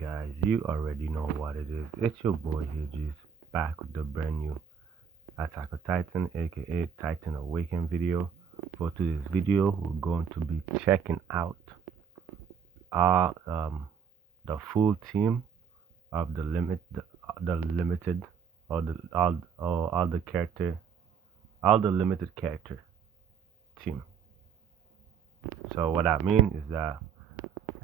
Guys, you already know what it is. It's your boy Hidges back with the brand new Attack of Titan, aka Titan Awaken video. For today's video, we're going to be checking out our the full team of the limited, or the all the character, all the limited character team. So what I mean is that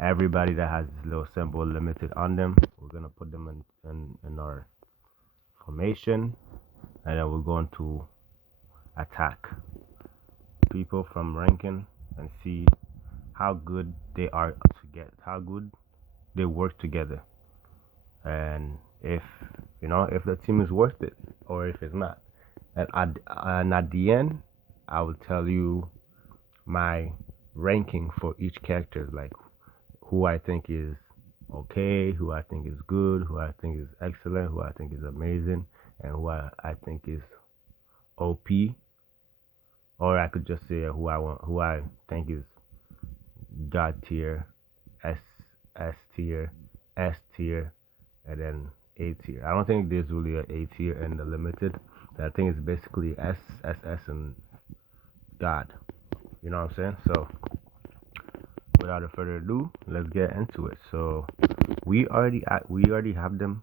everybody that has this little symbol limited on them, we're gonna put them in our formation, and then we're going to attack people from ranking and see how good they are how good they work together, and if the team is worth it or if it's not. And at the end, I will tell you my ranking for each character, like who I think is okay, who I think is good, who I think is excellent, who I think is amazing, and who I think is OP. Or I could just say who I think is God tier, S S tier, S tier, and then A tier. I don't think there's really an A tier in the limited. I think it's basically S, S, S, and God. You know what I'm saying? So without further ado, let's get into it. So we already have them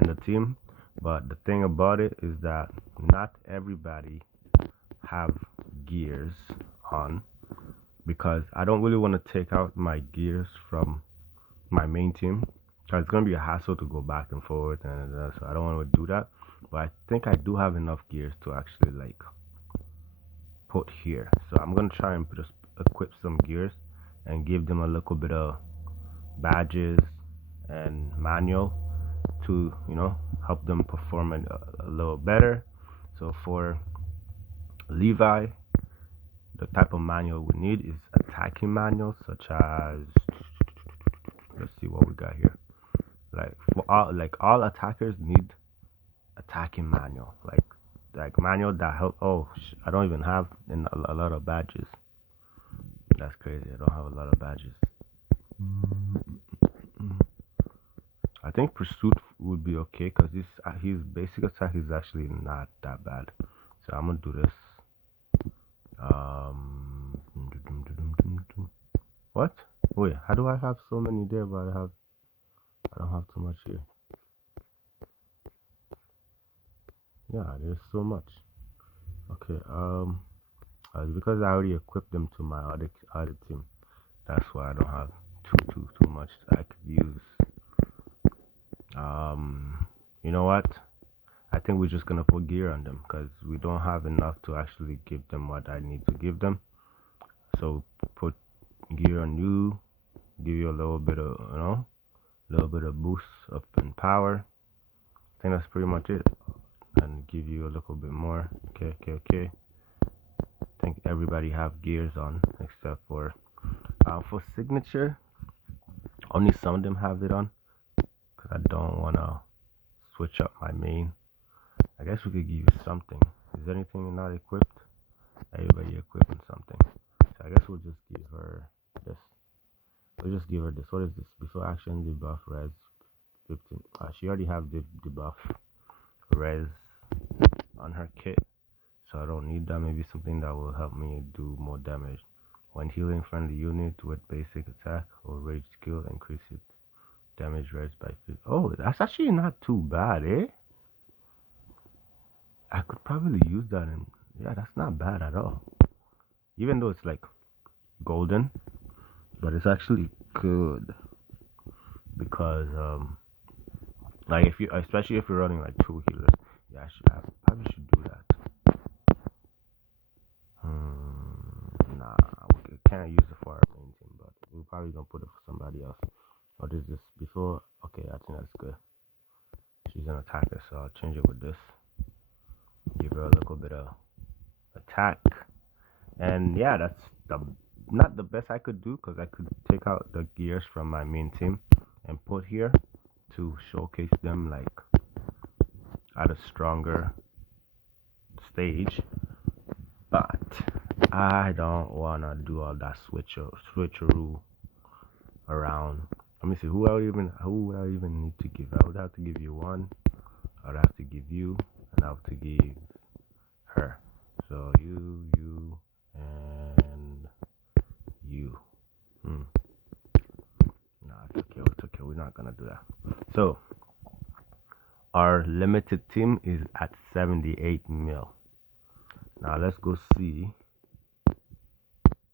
in the team, but the thing about it is that not everybody have gears on, because I don't really want to take out my gears from my main team, because it's gonna be a hassle to go back and forth, and so I don't want to do that. But I think I do have enough gears to actually like put here, so I'm gonna try and just equip some gears and give them a little bit of badges and manual to help them perform a little better. So for Levi, the type of manual we need is attacking manuals, such as, let's see what we got here. Like all attackers need attacking manual, like manual that help. Oh, I don't even have in a lot of badges. That's crazy. I don't have a lot of badges. I think pursuit would be okay because his basic attack is actually not that bad. So I'm gonna do this. Um, what? Wait, how do I have so many there, but I don't have too much here? Yeah, there's so much. Okay. Because I already equipped them to my other team. That's why I don't have too much I could use. You know what? I think we're just gonna put gear on them because we don't have enough to actually give them what I need to give them. So put gear on you, give you a little bit of little bit of boost up in power. I think that's pretty much it, and give you a little bit more. Okay. I think everybody have gears on except for signature. Only some of them have it on because I don't wanna switch up my main. I guess we could give you something. Is anything not equipped? Everybody equipping something. So I guess we'll just give her this. We'll just give her this. What is this? Before action debuff res 15. She already have the debuff res on her kit, so I don't need that. Maybe something that will help me do more damage. When healing friendly unit with basic attack or rage skill, increase its damage res by 50. Oh, that's actually not too bad, eh? I could probably use that, and yeah, that's not bad at all. Even though it's like golden, but it's actually good because like if you, especially if you're running like two healers, yeah, I probably should do that. Nah, we can't use it for our main team, but we're probably gonna put it for somebody else. What is this before? Okay, I think that's good. She's an attacker, so I'll change it with this. Give her a little bit of attack, and yeah, that's the not the best I could do because I could take out the gears from my main team and put here to showcase them like at a stronger stage, but I don't wanna do all that switcheroo around Let me see. Who would I even need to give? I would have to give you one. I'd have to give you, and I have to give her. So you, and you. Hmm. No, it's okay. It's okay. We're not gonna do that. So our limited team is at 78 mil. Now let's go see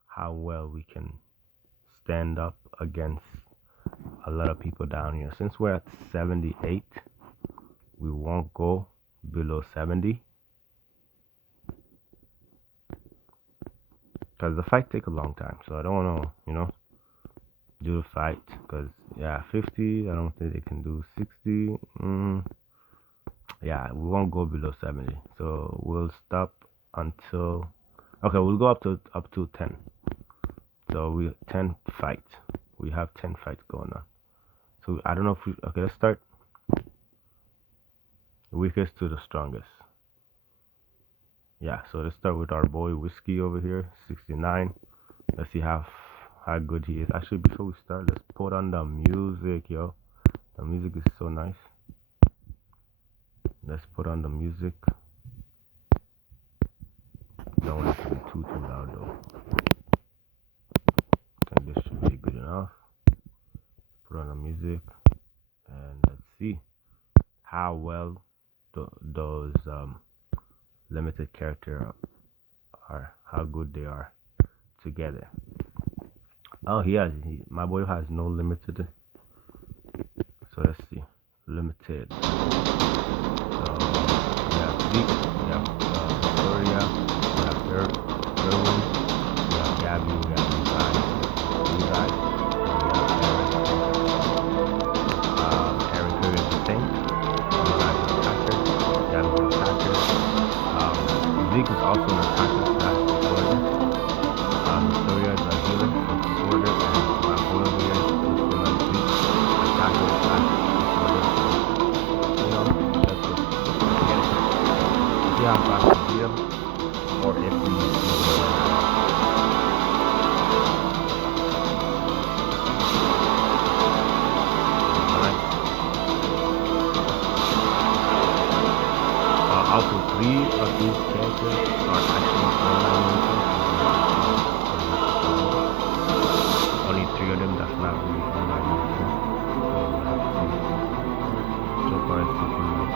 how well we can stand up against a lot of people down here. Since we're at 78, we won't go below 70 because the fight take a long time. So I don't want to, do the fight because 50. I don't think they can do 60. Yeah, we won't go below 70. So we'll stop until we'll go up to 10. So we 10 fights. We have 10 fights going on. So I don't know if let's start the weakest to the strongest. Yeah, so let's start with our boy Whiskey over here, 69. Let's see how good he is. Actually, before we start, let's put on the music, yo. The music is so nice. Let's put on the music. Don't want it to be too loud though. I think this should be good enough. Put on the music and let's see how well those limited characters are, how good they are together. Oh, my boy has no limited. So let's see, limited. So we have Zeke, we have Victoria, we have Erwin, we have Gabby, we have Levi, we have Eric Curry is the same. Levi is an attacker, Gabby is an attacker. Zeke is also an attacker slash supporter. Victoria is a healer, so supporter, and my boy over here is also an Zeke attacker slash supporter. So, that's what we get. See how fast we beat him, or if we also 3 of these characters are actually online missions. Only 3 of them that's not really online missions. So far it's looking like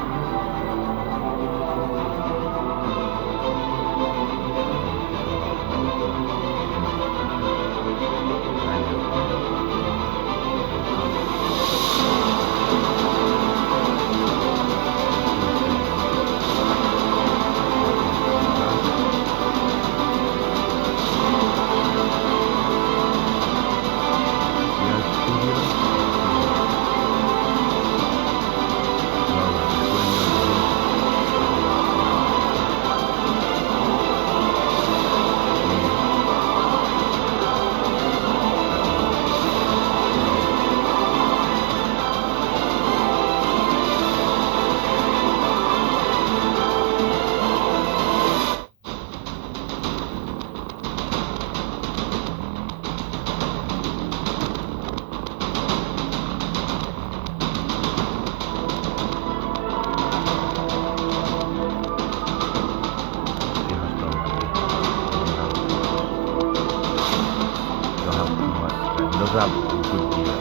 have good gear.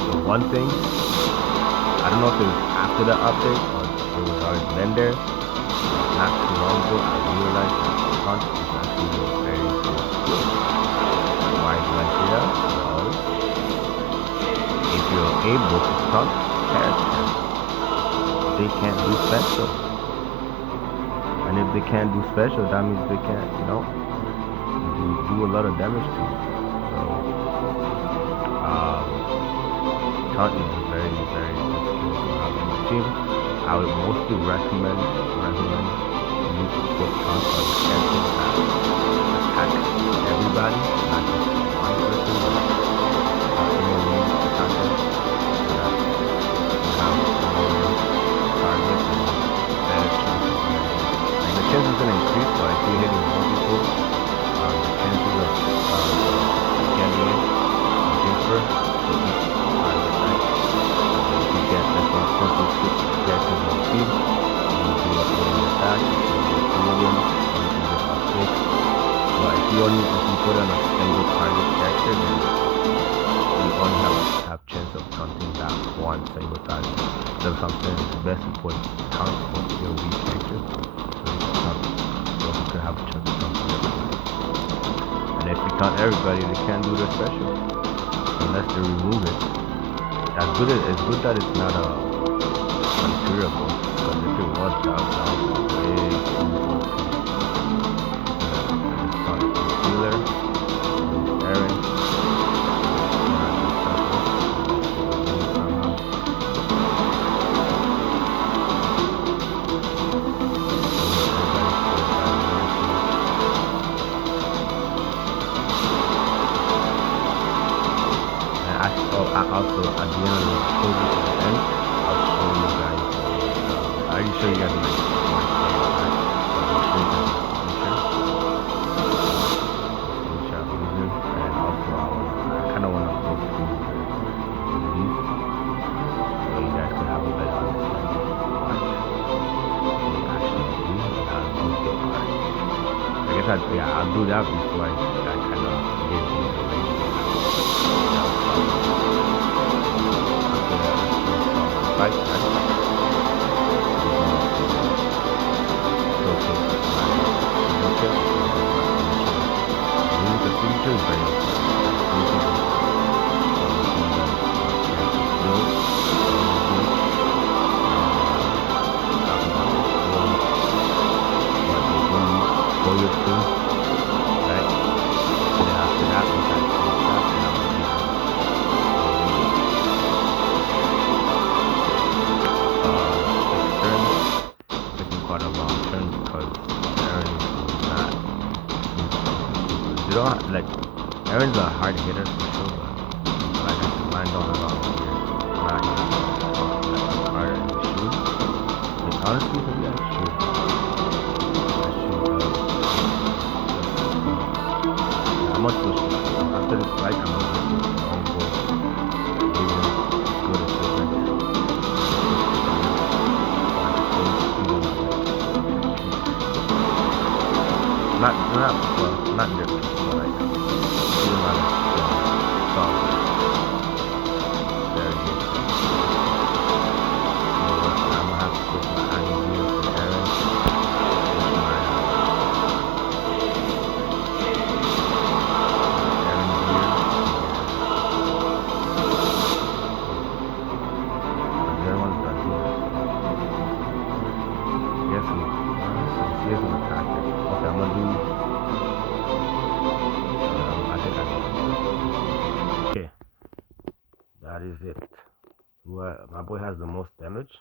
So one thing, I don't know if it was after the update or it was already been there. Not too long ago, I realized that the hunt is actually a very good skill. Why do I say that? Because if you're able to taunt characters, they can't do special. And if they can't do special, that means they can't, do a lot of damage to you. So, taunt is a very, very good skill to have in the team. I would mostly recommend you to put taunt on characters that attack everybody, not just one person, but in a range attacker. So that increase, but if you're hitting multiple, the chances of getting it differ for each target, right? If you get, let's say, simple characters on speed, you do a 40 attack, you can get 3 of them, or you can get all 6. But if you put on a single target character, then you only have chance of counting that one single target. That's what I'm saying. It's best to put count for your weak characters, so you can have a chance of counting everybody. And if you count everybody, they can't do the special unless they remove it. It's good that it's not uncurable, because if it was, that would be way too OP. It's fun. Healer, Aaron, also at the end of the closer to the end, I'll show you guys. I already show you guys my game, right? But I'll show you guys which I'm using, and also I kind of want to go through these so you guys could have a better understanding of what they actually do and how good they are. I guess I'll do that before I kind of give you the rating. Right? The signature is very like Aaron's a hard hitter for sure, but like I said, mine don't have all the gears. Not even harder than the shoes. Like honestly, maybe I should. I'm gonna switch after this fight. I'm gonna switch to my own goal. Give them good assistance. Not different, but like even not strong. Very good. So I'm gonna have to switch my iron gear to Aaron. Switch my Aaron gear. The other one's not good. Yes, he is an attacker. Okay, I'm gonna do. Okay, that is it. My boy has the most damage.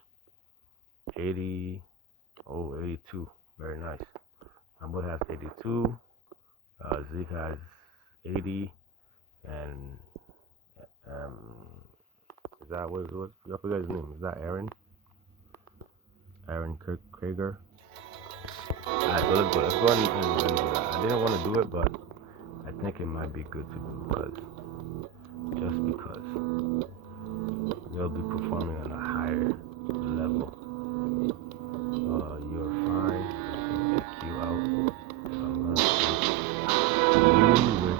80. Oh, 82. Very nice. My boy has 82. Zeke has 80. And is that what I forgot his name? Is that Aaron? Aaron Krager. Alright, so let's go. Let's go and I didn't want to do it, but I think it might be good to do because they'll be performing on a higher level. You're fine. I can check you out. So I'm gonna switch you with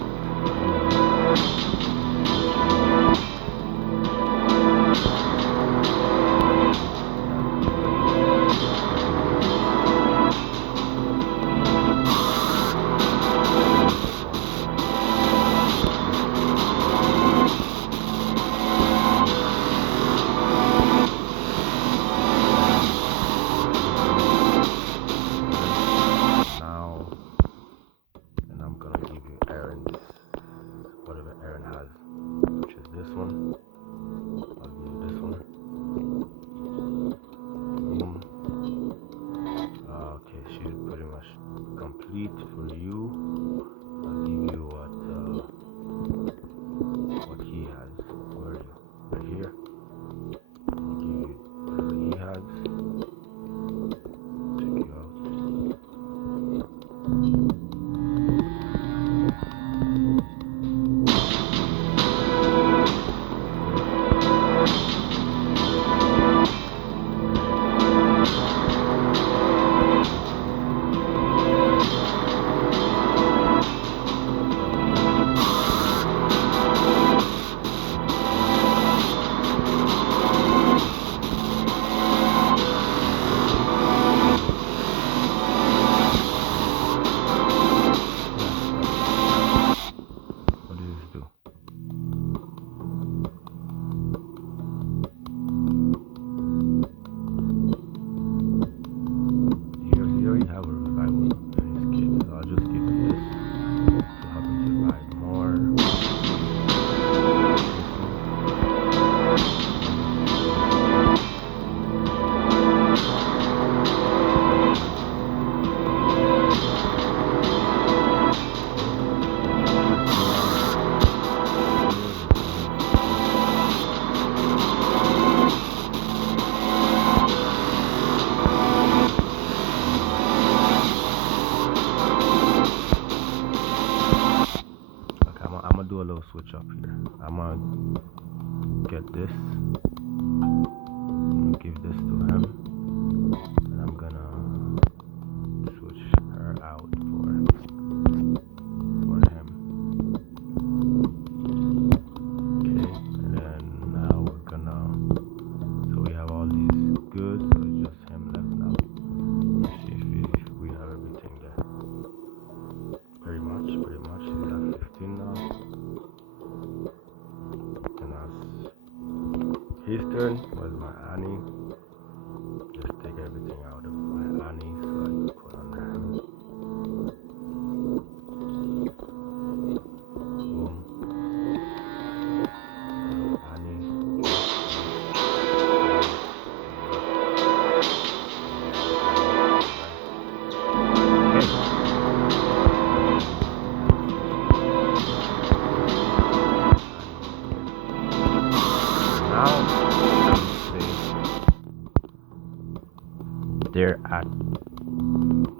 they're at.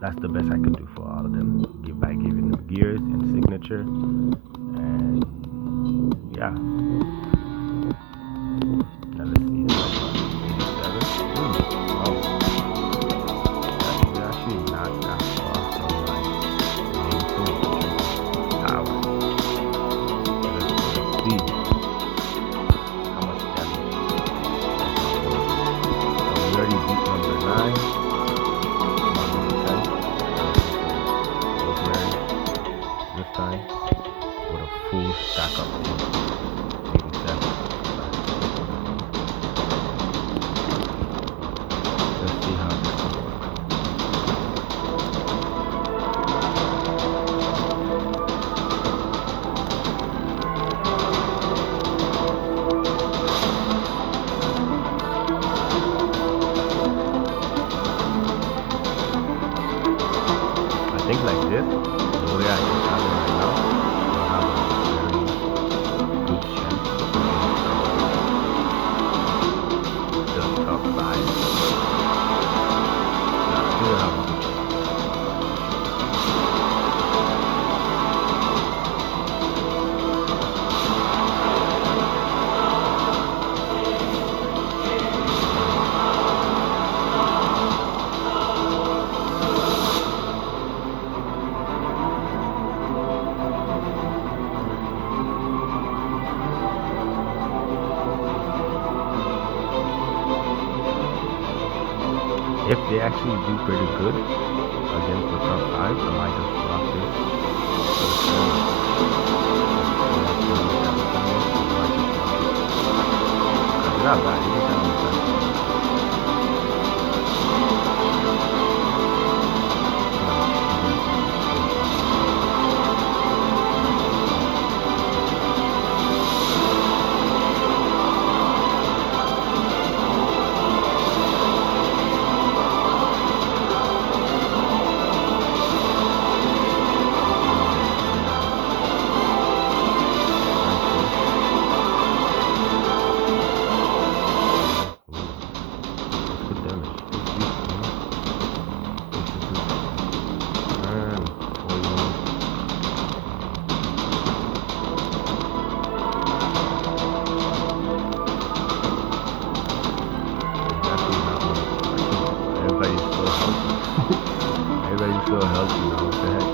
That's the best I could do for all of them. By giving them gears and signature, and yeah. Now let's see. 87. Oh, that's actually not that far from my main point, which is power. Let's see how much damage. So we already beat number 9. Rosemary this time with a full stack up to 87. Let's see how this will work. I think like this, the way I just have it right now, will have a very good chance against the top 5. Yeah, I think I'll have a good chance. If they actually do pretty good against the top 5, I might just drop this. It's not bad. You can tell me that. Everybody's so healthy, man. What the heck?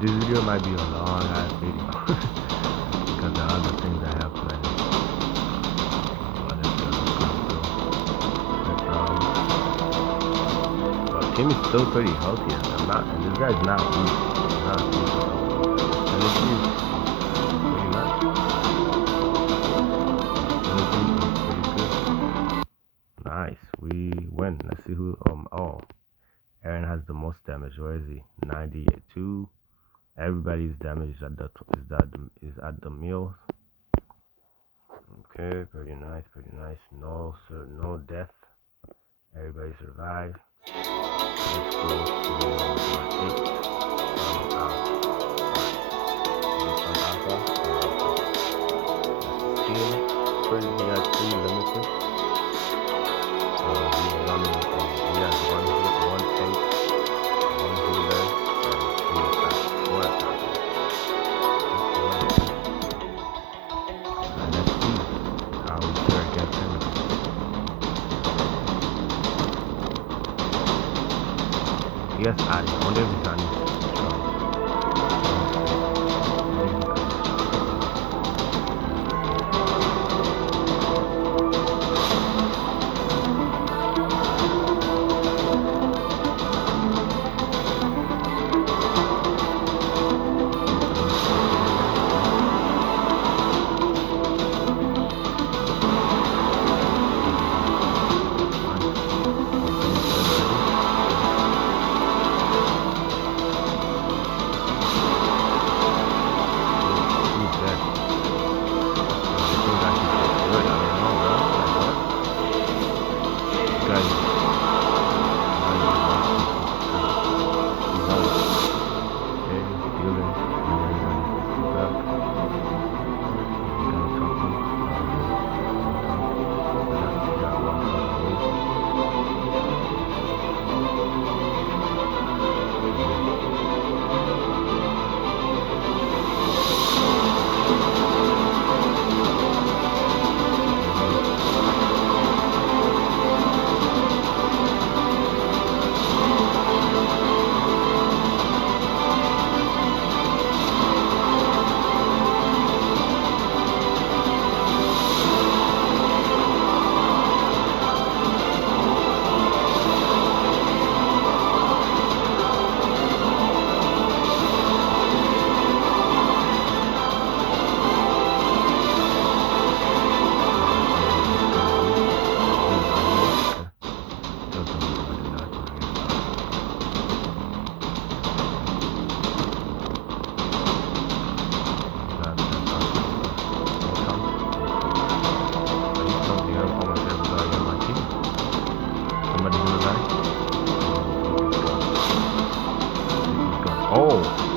This video might be a long ass video because of other things I have planned. But it's but Tim is still pretty healthy, and this guy's not weak. He's not weak at all. And it's pretty nice. Energy is pretty good. Nice, we win. Let's see who. Oh, Aaron has the most damage. Where is he? 92. Everybody's damage is at the meals. Okay, pretty nice, pretty nice. No, sir, no death. Everybody survived. Let's go to number 8. Running out. Alright. This one alpha. That's pretty, he has 3 limited. He's running, he has one tank, one healer, and 3 attacks, 4 attacks. Let's see how we fare against him. Yes, I wonder if he's on his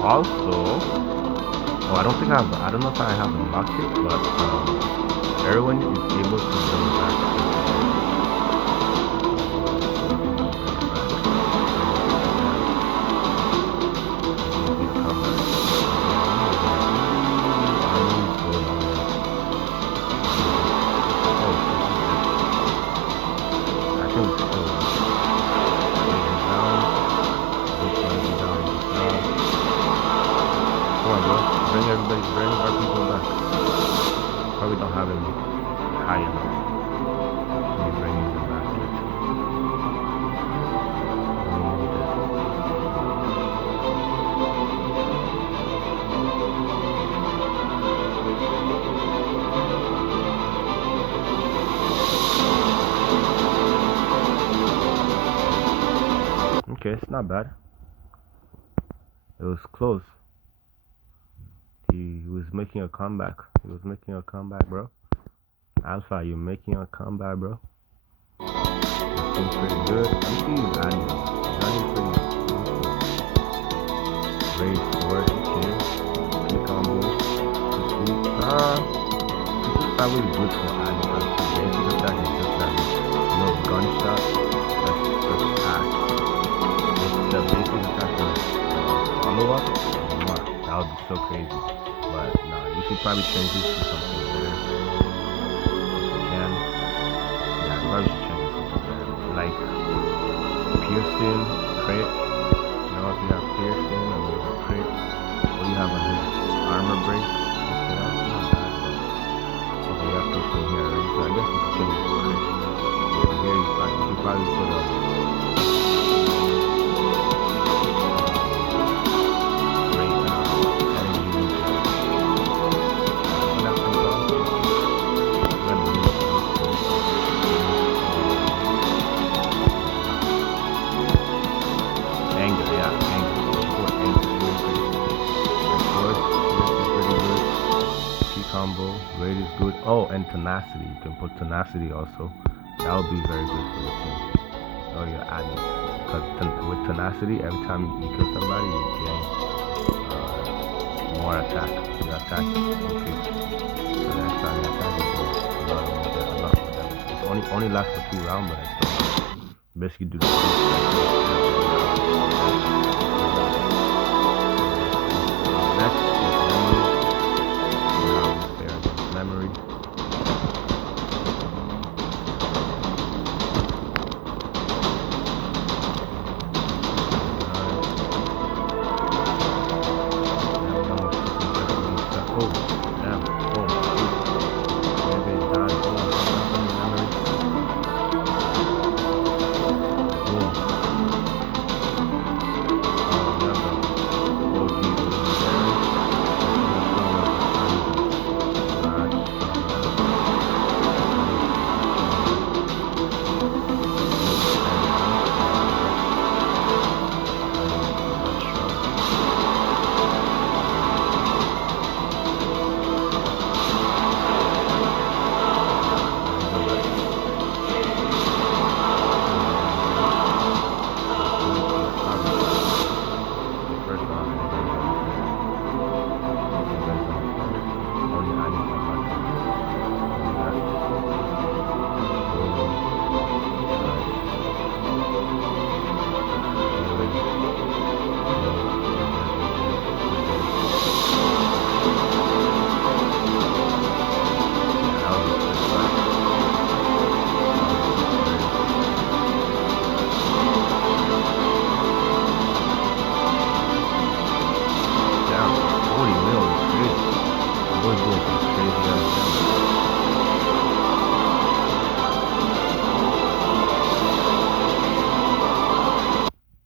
also, I don't think I don't know if I have unlocked it, but everyone is able to bring back. Bring our people back. Probably don't have him high enough to be bringing them back yet. Okay, it's not bad. It was close. He was making a comeback. He was making a comeback, bro. Alpha, you're making a comeback, bro. Looking pretty good. I'm seeing you adding. Adding pretty great forward, okay. Key combo. This is not really good for adding. Basic attack is just that, gunshot. That's attack. It's the basic attack with follow up. That would be so crazy. But nah, you should probably change this to something better. If you can. Yeah, you probably should change this to something better. Like piercing, crit. You know, if you have piercing and crit, or you have a armor break. Okay, that's not bad. Okay, you have piercing here already, so I guess you can change it to crit. Over here, you should probably put a combo. Rate is good. Oh, and tenacity. You can put tenacity also. That would be very good for the team. Oh, you're adding. Because with tenacity, every time you kill somebody, you gain more attack. Your attack increase. So the next time you attack, you do a lot more damage. It's only lasts for 2 rounds, but it's still basically do the same Next is memory. See how we fare against memory. Oh, damn. Oh, shoot. Maybe it's done. Oh, memory. Boom.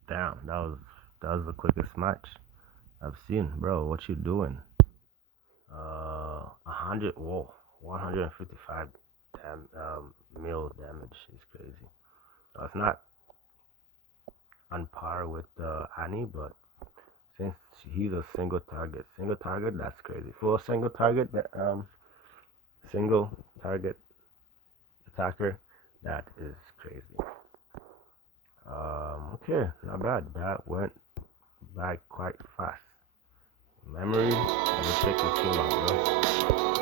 Damn, that was the quickest match I've seen, bro. What you doing? 155 mil damage is crazy. It's not on par with Annie, but since he's a single target, that's crazy. For a single target attacker, that is crazy. Okay, not bad. That went by quite fast. Memory, let me check your team out, bro.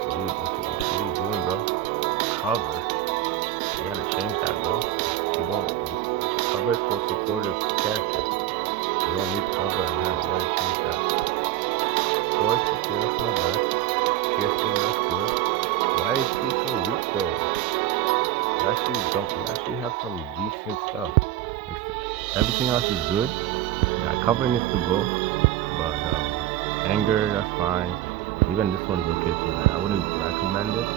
What are you doing, bro? Cover. You gotta change that, bro. You don't. Cover is for supportive character. You don't need cover and have to change that. Of course, okay, that's not bad. Piercing, that's good. Why is he so weak, though? You actually have some decent stuff. Everything else is good. Yeah, covering is to go, but anger, that's fine. Even this one's okay too. I wouldn't recommend it,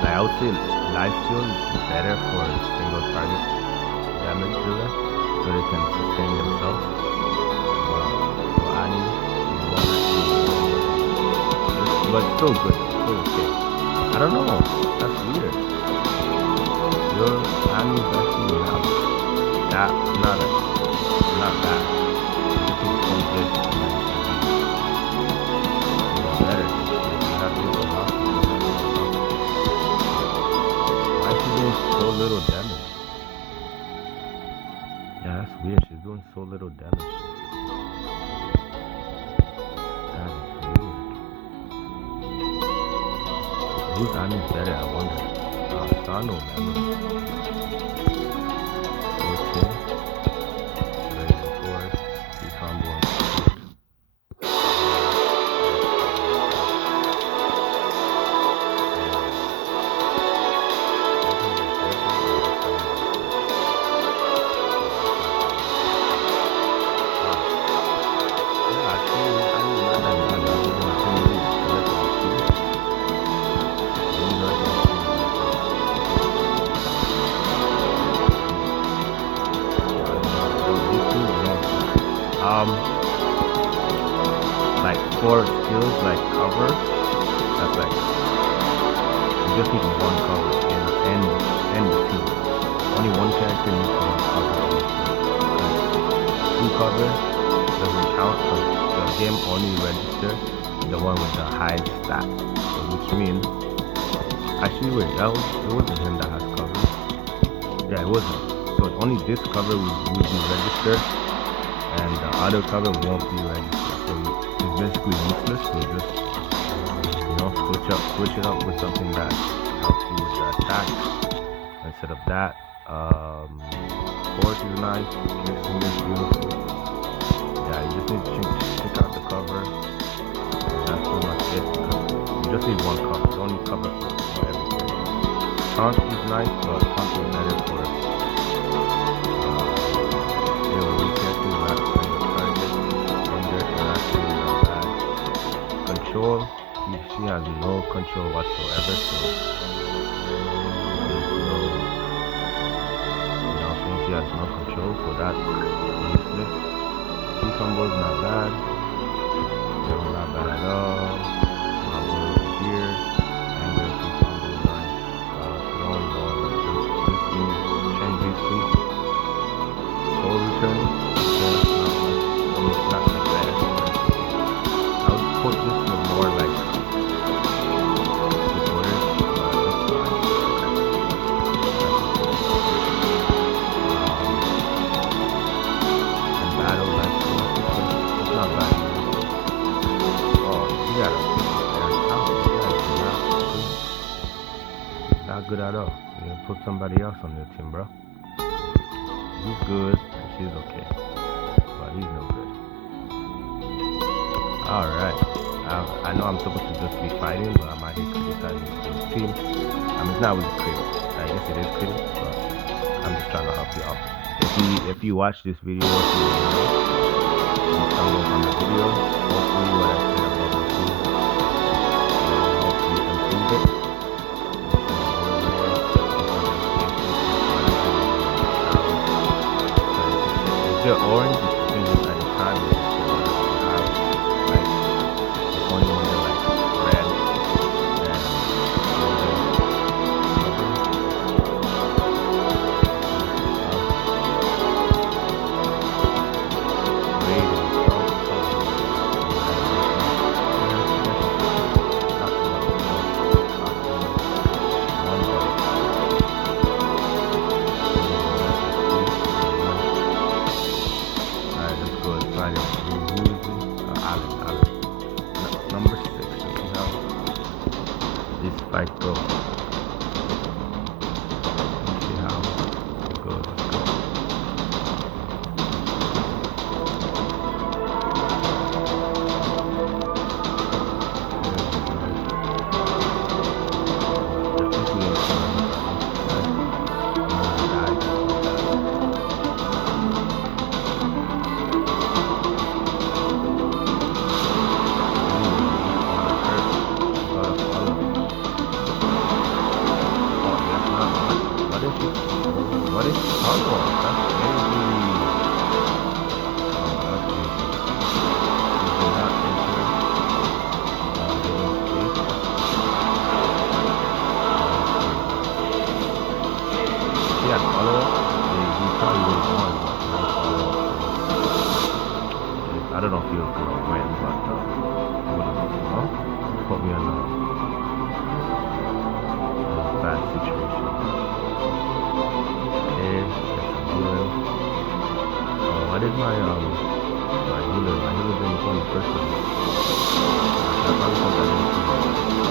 but I would say life steal is better for single target damage dealer, so they can sustain themselves. For Annie, but it's still good. It's still okay. I don't know. That's weird. Your Annie's actually not that. Not bad. This is so good. It's better. You have to go hospital. Why is she doing so little damage? Yeah, that's weird. She's doing so little damage. That is weird. Whose Annie's better? I wonder. Sano, man. 14. Raising force. He's combo. Like 4 skills, like cover, that's like, you just need 1 cover and the 2. Only 1 character needs 1 cover. 2 cover doesn't count because the game only registers the one with the highest stats. So which means, actually wait, it wasn't him that has cover. wasn't. So only this cover will be registered, and the other cover won't be registered. So it's basically useless. So just switch it up with something that helps you with the attack instead of that. Force is nice. Kingston is beautiful. Yeah, you just need to check out the cover. That's pretty much it. You just need one cover. You don't need cover for everything. Taunt is nice, but taunt is better for AoE characters, not for your target. Anger is actually not bad. Control, she has no control whatsoever, so since she has no control, so that's useless. Key combo is not bad. No, not bad at all. I'll go over here. Anger key combo is nice. Throwing ball, this means change these two. Soul return. Yeah, not the best. I would put this with more like supporters, but it's fine. And battle, like, it's not bad either. Oh, you got a not good at all. You can put somebody else on your team, bro. He's good, and she's okay, but he's no good. Alright, I know I'm supposed to just be fighting, but I might be criticizing the team. I mean, it's not really critical. I guess it is critical, but I'm just trying to help you out. If you watch this video, if you stumble on the video, hopefully what I said about the team help you improve it. If they're orange, it's changing at the time. You just put whatever you have. Like, the only one they're like red and number 6. Let's see how this fight goes. Let's see how it goes. Let's go. What is Congo? That's crazy. Oh, that's crazy. Is it not entering? If he had follow-up, he probably would have won, but no follow-up. I don't know if he was going to win, but he would have, put me in a bad situation. I did my healer. My healer didn't come the first time. I probably thought I didn't see it.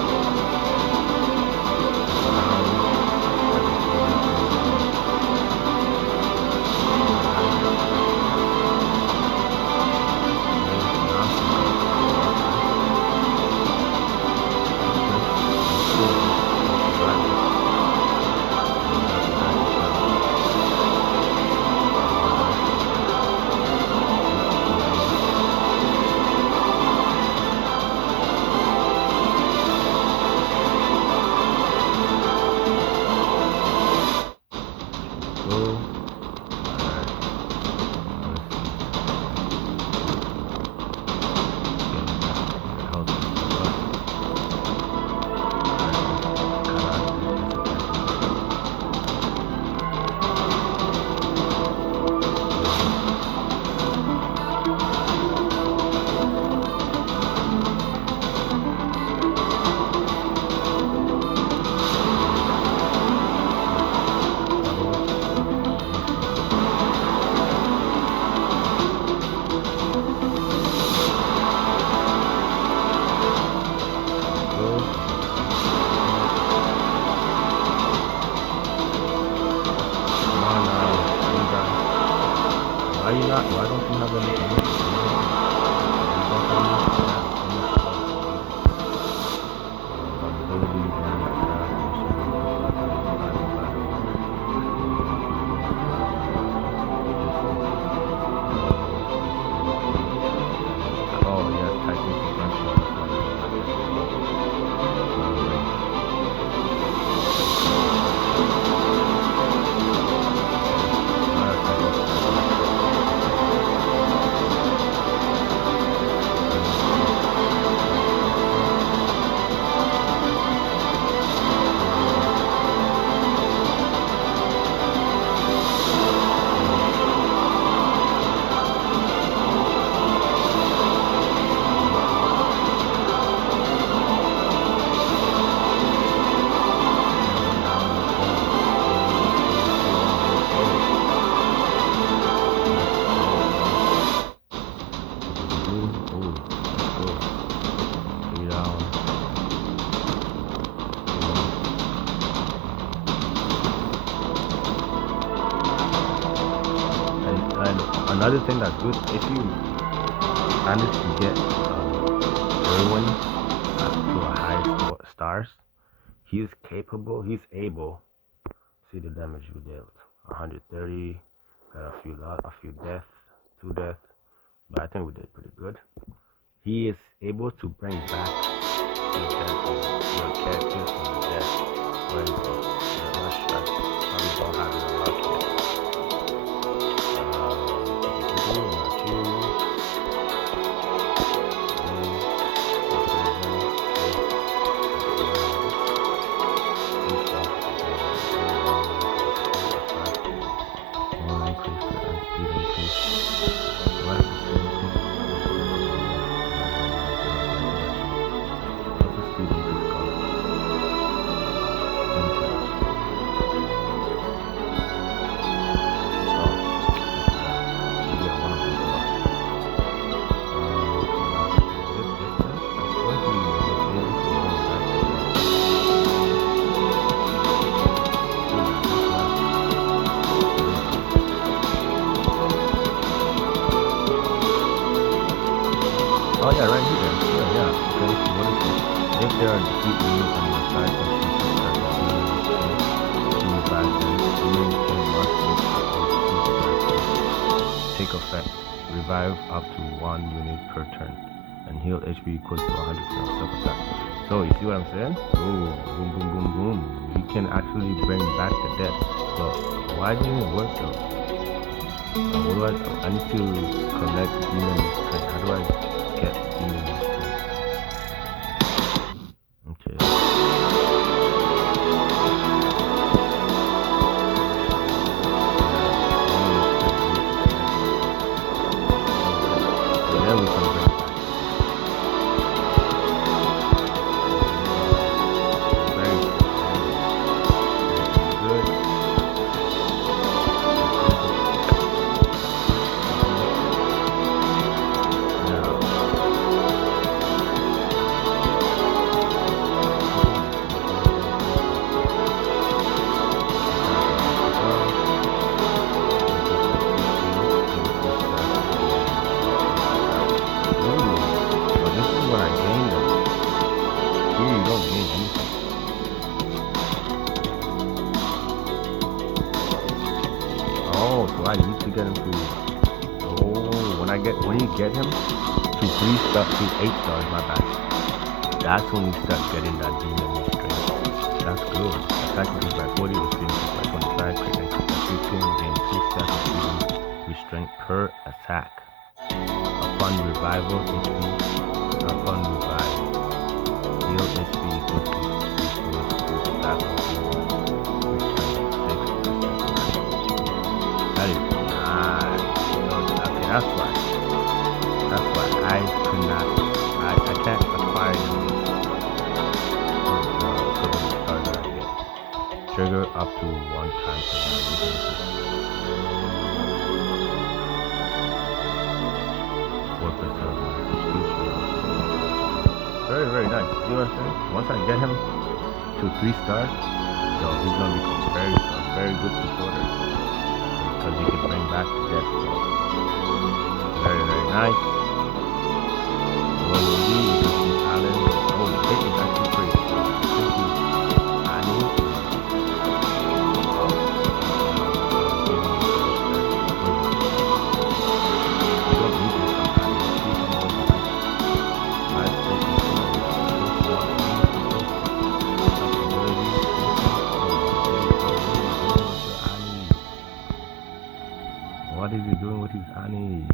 Why you not? Why don't you have any? Oh yes, Titan suppression. Another thing that's good, if you manage to get everyone to a high stars, he's able. See the damage we dealt: 130, got a few deaths, 2 deaths, but I think we did pretty good. He is able to bring back your characters from the death. Where is it? Rush, I probably don't have it unlocked yet. Oh yeah, right here. Yeah. Okay, so what is it? If there are defeat units on your side, then take effect. Revive up to 1 unit per turn. And heal HP equals to 100% self-attack. So you see what I'm saying? Ooh, boom, boom, boom, boom. You can actually bring back the dead. But why didn't it work though? What do I need to collect demon strength. How do I get demon strength? Okay. So then we can bring back. Very good. Oh, so I need to get him to. Oh, when you get him to 3 stars, to 8 stars, my bad. That's when you start getting that demon strength. That's good. Attack increased by 40, restraint increased by 25, crit increased by 15, gain 2 stars of freedom, restraint per attack. Upon revival, HP. Upon revival, heal HP equals to stars of freedom. That is nice. So, okay, that's why I could not, I can't acquire them for the stars that I get. Trigger up to 1 time per round. Very, very nice. See what I'm saying? Once I get him to 3 stars, so he's gonna become a very good supporter because he can bring back the death. So nice. What will be Allen? Oh, the hit is actually crazy. Annie. What is he doing with his Annie?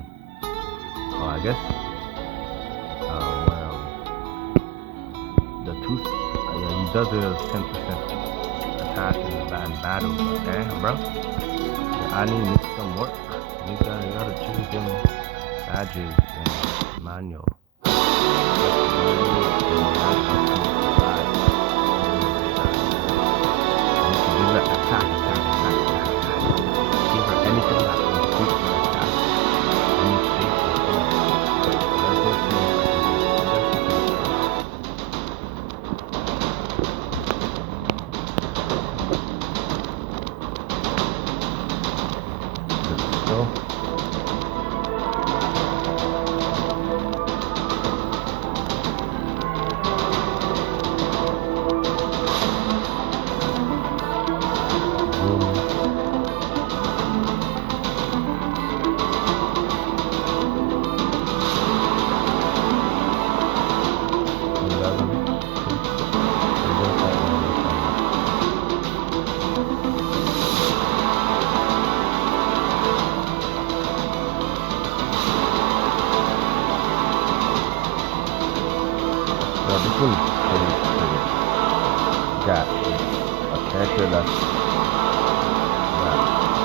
Oh, I guess. Well, the two. Yeah, he does a 10% attack in the battle. But damn, bro. The Annie needs some work. You gotta change them badges and manual. Attack. Give her anything that will increase her attack. Let's go. This one's pretty. Got a character that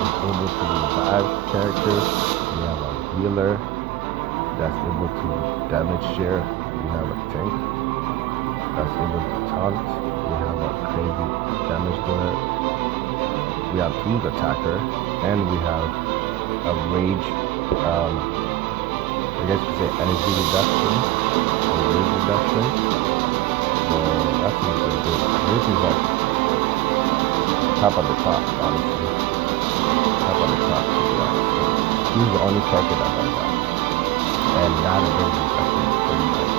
is able to revive characters. We have a healer that's able to damage share. We have a tank that's able to taunt. We have a crazy damage dealer. We have Tools attacker, and we have a rage. I guess you could say energy reduction or rage reduction. So that's really good. This is like top of the top, honestly. Top of the top, to be honest. He's the only character that does that. And that ability is actually pretty good.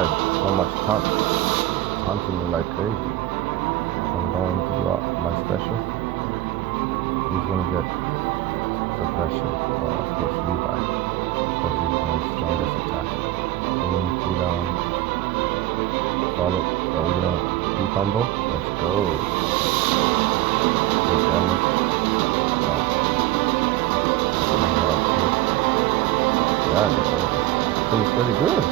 So much taunting me like crazy. I'm going to do out my special. He's going to get suppression, or of course revive, because he's my strongest attack. Boom, two down, follow, two combo. Let's go. Good damage. Yeah, it's pretty good.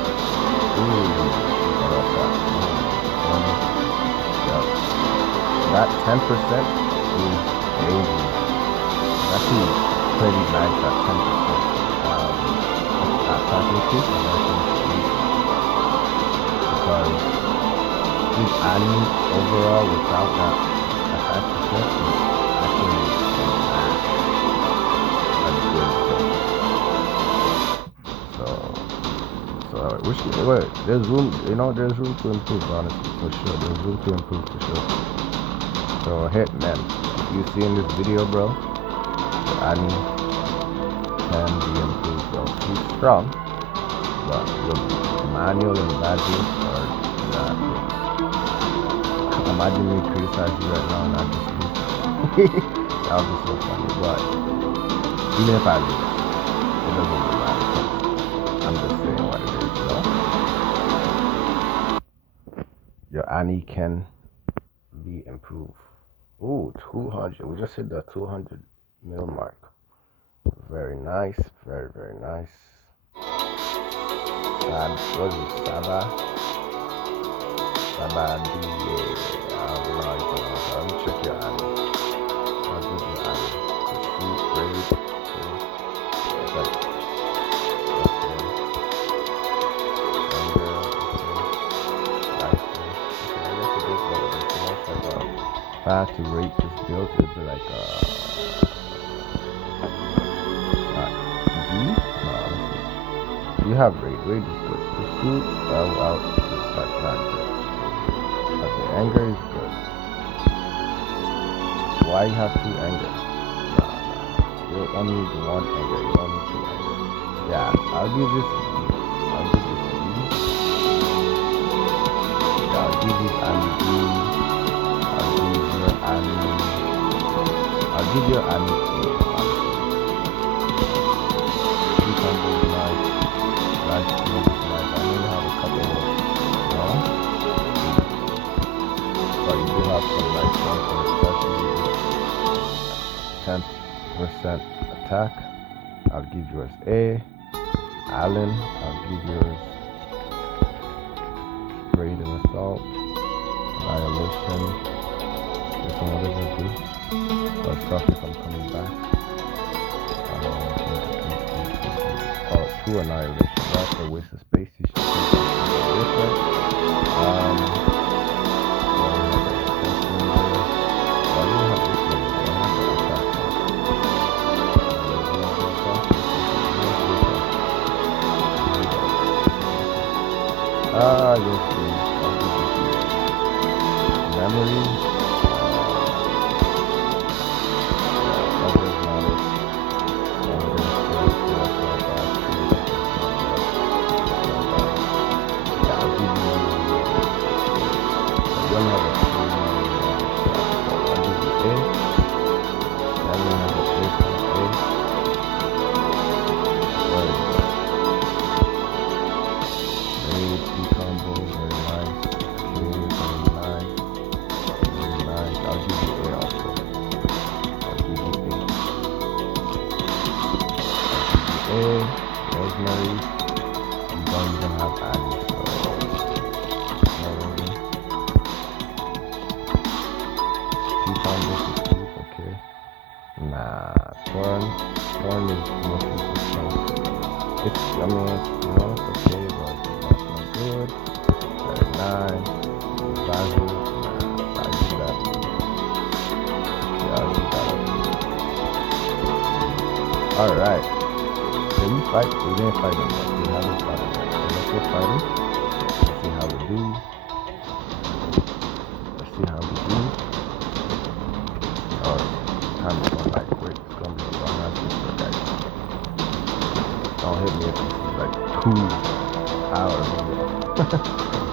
That 10% is crazy. Actually pretty nice at 10% attack increase because his anime overall without that attack percent is actually a good thing. There's room, there's room to improve, honestly, for sure. There's room to improve, for sure. So, Hitman, if you see in this video, bro, the anime can be improved, bro. He's strong, But your manual and badges are not good. Imagine me criticize you right now and I just lose. That would be so funny. But even if I lose, it doesn't really matter. I'm just saying what it is, Your Annie can be improved. Ooh, 200. We just hit the 200 mil mark. Very nice. Very, very nice. What is it? Saba? Saba D. Let me check your Annie. I'll give your Annie. Pursuit rate. Okay. If I had to rate this build, it'd be like D? No, you have rate. Rate is good. Pursuit, it's like not good. Okay, anger is good. Why you have 2 anger? Nah. You only need 1 anger. You don't need 2 anger. Yeah, I'll give this D. I'll give this D. Yeah, I'll give this Annie D. I'll give your Annie A. Cucumbers nice. Rice field is nice. I know you have a couple of, but you do have some nice ones, especially 10% attack. I'll give yours A. Allen, I'll give yours Raid and Assault. Annihilation. This one, what does it do? I'll stop if I'm coming back. 2 Annihilation. That's a waste of space. You should take something different. Yes, please. Memory. Rosemary, you don't even have Annie, so okay. Nah, Thorn is mostly system. It's okay, but that's not good. Very nice. Basil, I'll do that. Okay, I'll do that. Alright. Can we fight? We didn't fight him yet. We haven't fought him yet. So let's go fight him. Let's see how we do. Time is going by quick. It's going to be a long ass video, guys. Don't hit me if this is like 2 hours.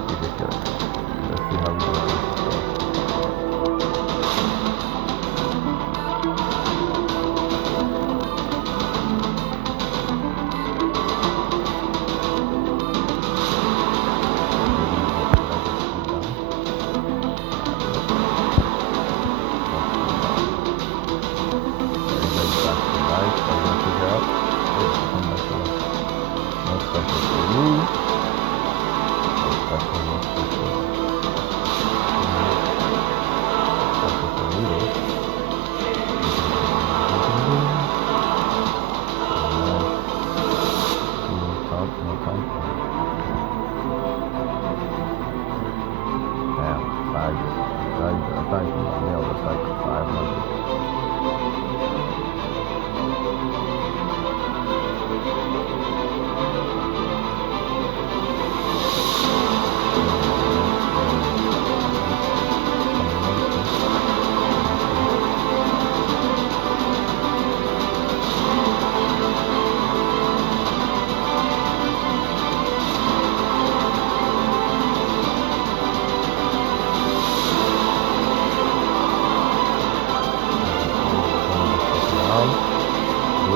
Ridiculous. Let's see how we do this. I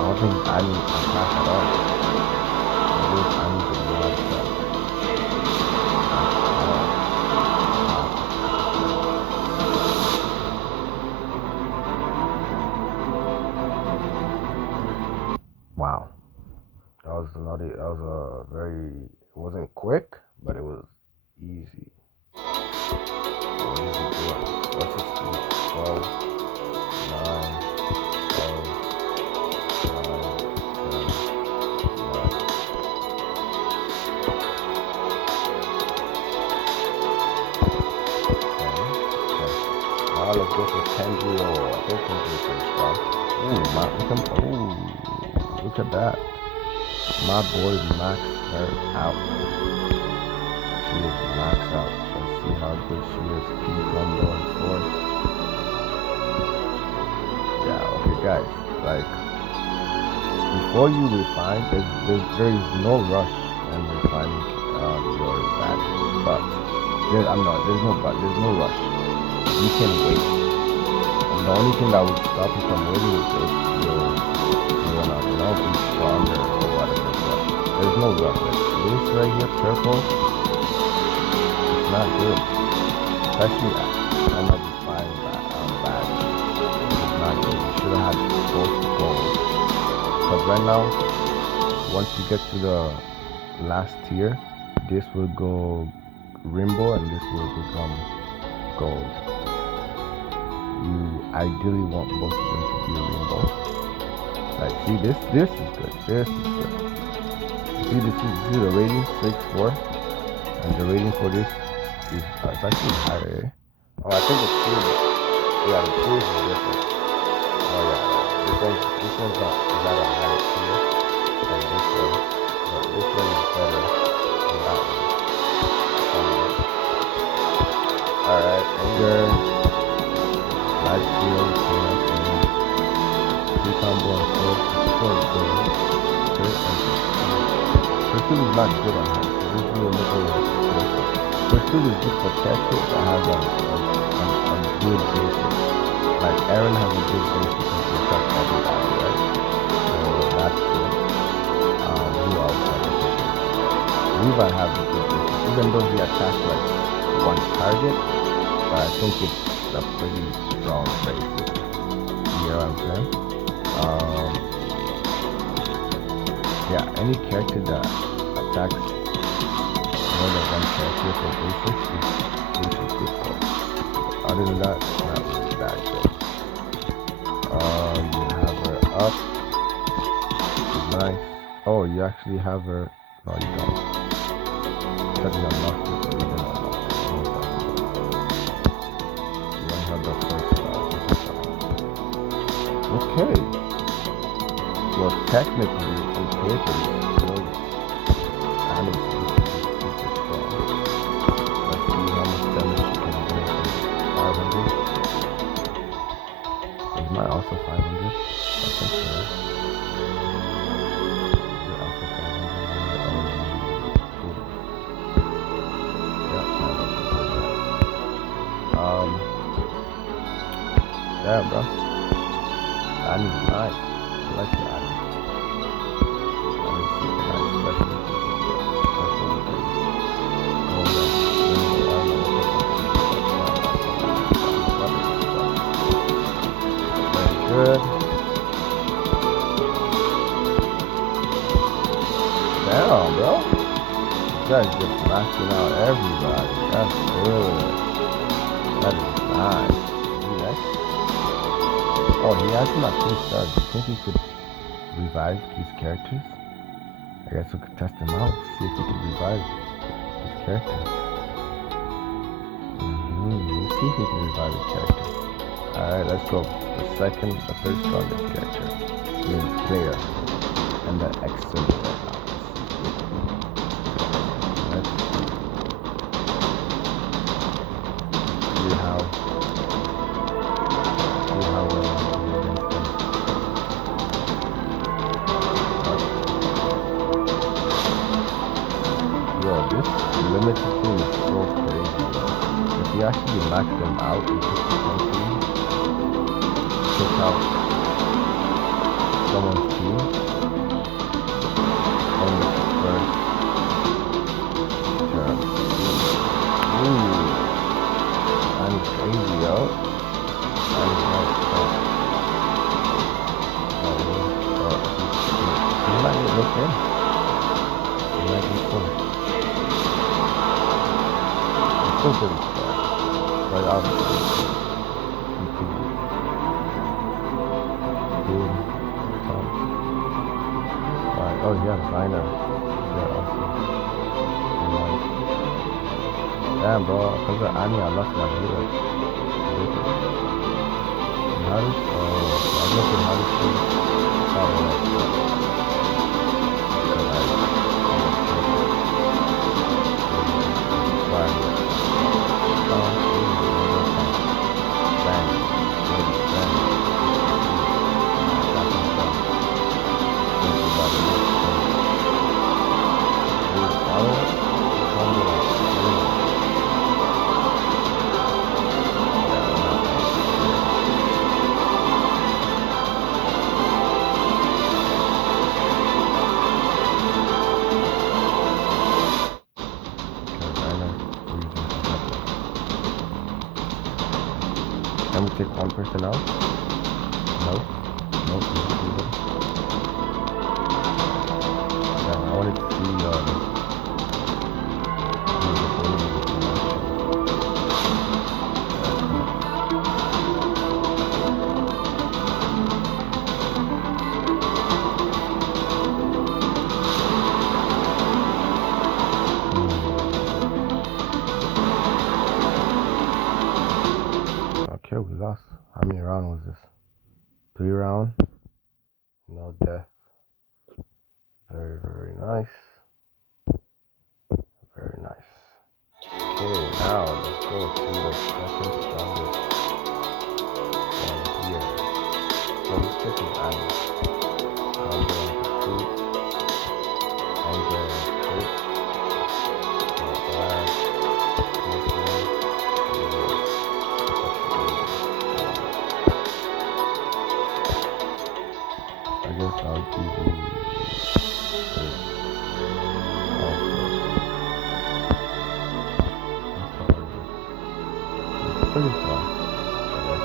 don't think I need attack at all. I need to be out of that. Wow. That was a very, it wasn't quick, but it was easy. What is he doing? What's his speed? 12, 9, 12, 9, 10, 9. Now let's go for Kenji or I think Kenji is pretty strong. Look at that. My boy maxed her out. She is maxed out. Let's see how good she is. P-combo and force. Yeah, okay guys. Like, before you refine, there is no rush in refining your badge. But, there's no rush. You can wait. And the only thing that would stop you from waiting is if you're not be stronger or whatever. But there's no rush. Like this right here, purple, it's not good. Especially I'm not defining that badge. It's not good. You should have had both gold. Because right now, once you get to the last tier, this will go rainbow and this will become gold. You ideally want both of them to be rainbow. Like, see, this is good. This is good. See, this is the rating 6.4, and the rating for this is it's actually higher. Oh, I think the tier, yeah, the tiers is different. Oh yeah, this one's not is at a higher tier than this one, but this one is better than that one. Alright, anger. Life field, combo and force, still good. Pursuit is not good on him. This is a little Pursuit is just protected that has a good basis. Like Aaron has a good basis to protect everybody, right? So that's good. Who else has a good basis? Levi has a good basis, even though he attacks like one target, but I think it's a pretty strong basis. You know what I'm saying? Yeah, any character that attacks more than one character for basics is good for. Other than that, it's not really that good. You have her up. Nice. Oh, you actually have her. No, you don't. Because you unlocked it, but you didn't unlock it. You don't have the first okay. Well, technically, on paper, it's still damage is super strong. Let's see how much damage you can do. 500. Is mine also 500? I think so. Is it also 500? Cool. Yeah, yeah, bro. That is nice. I like that. Good. Damn, bro. You guys just knocking out everybody. That's good. That is nice. Oh, he has him at 3 stars. Do you think he could revive these characters? I guess we could test him out to see if he could revive his characters. Let's see if he can revive his character. Alright, let's go. The third strongest character. Named player. And the excellent right now. Let's see how well I can do against them. Yo, this limited team is so crazy, bro. If you actually max them out, you could potentially take out someone's team on the first turn. Ooh, that is crazy, yo. That is not tough. He might get looked in. He might be cool. Still pretty strong, but obviously you could boom, Tom. Alright, oh yeah, Viner. Yeah, awesome. Nice. Damn, bro, because of Annie, I lost my hero. Ridiculous. And how does, I'm looking how does she, oh, Can we take one person out? Nope. Nope. Yeah, I wanted to see okay, we lost. How many rounds was this? 3 rounds. No death. Very, very nice. Very nice. Okay, now let's go to the second strongest one here. So this pick is Annie. I'm going to shoot. I'm going to shoot. I guess I'll give you this also. It's pretty fun, I guess.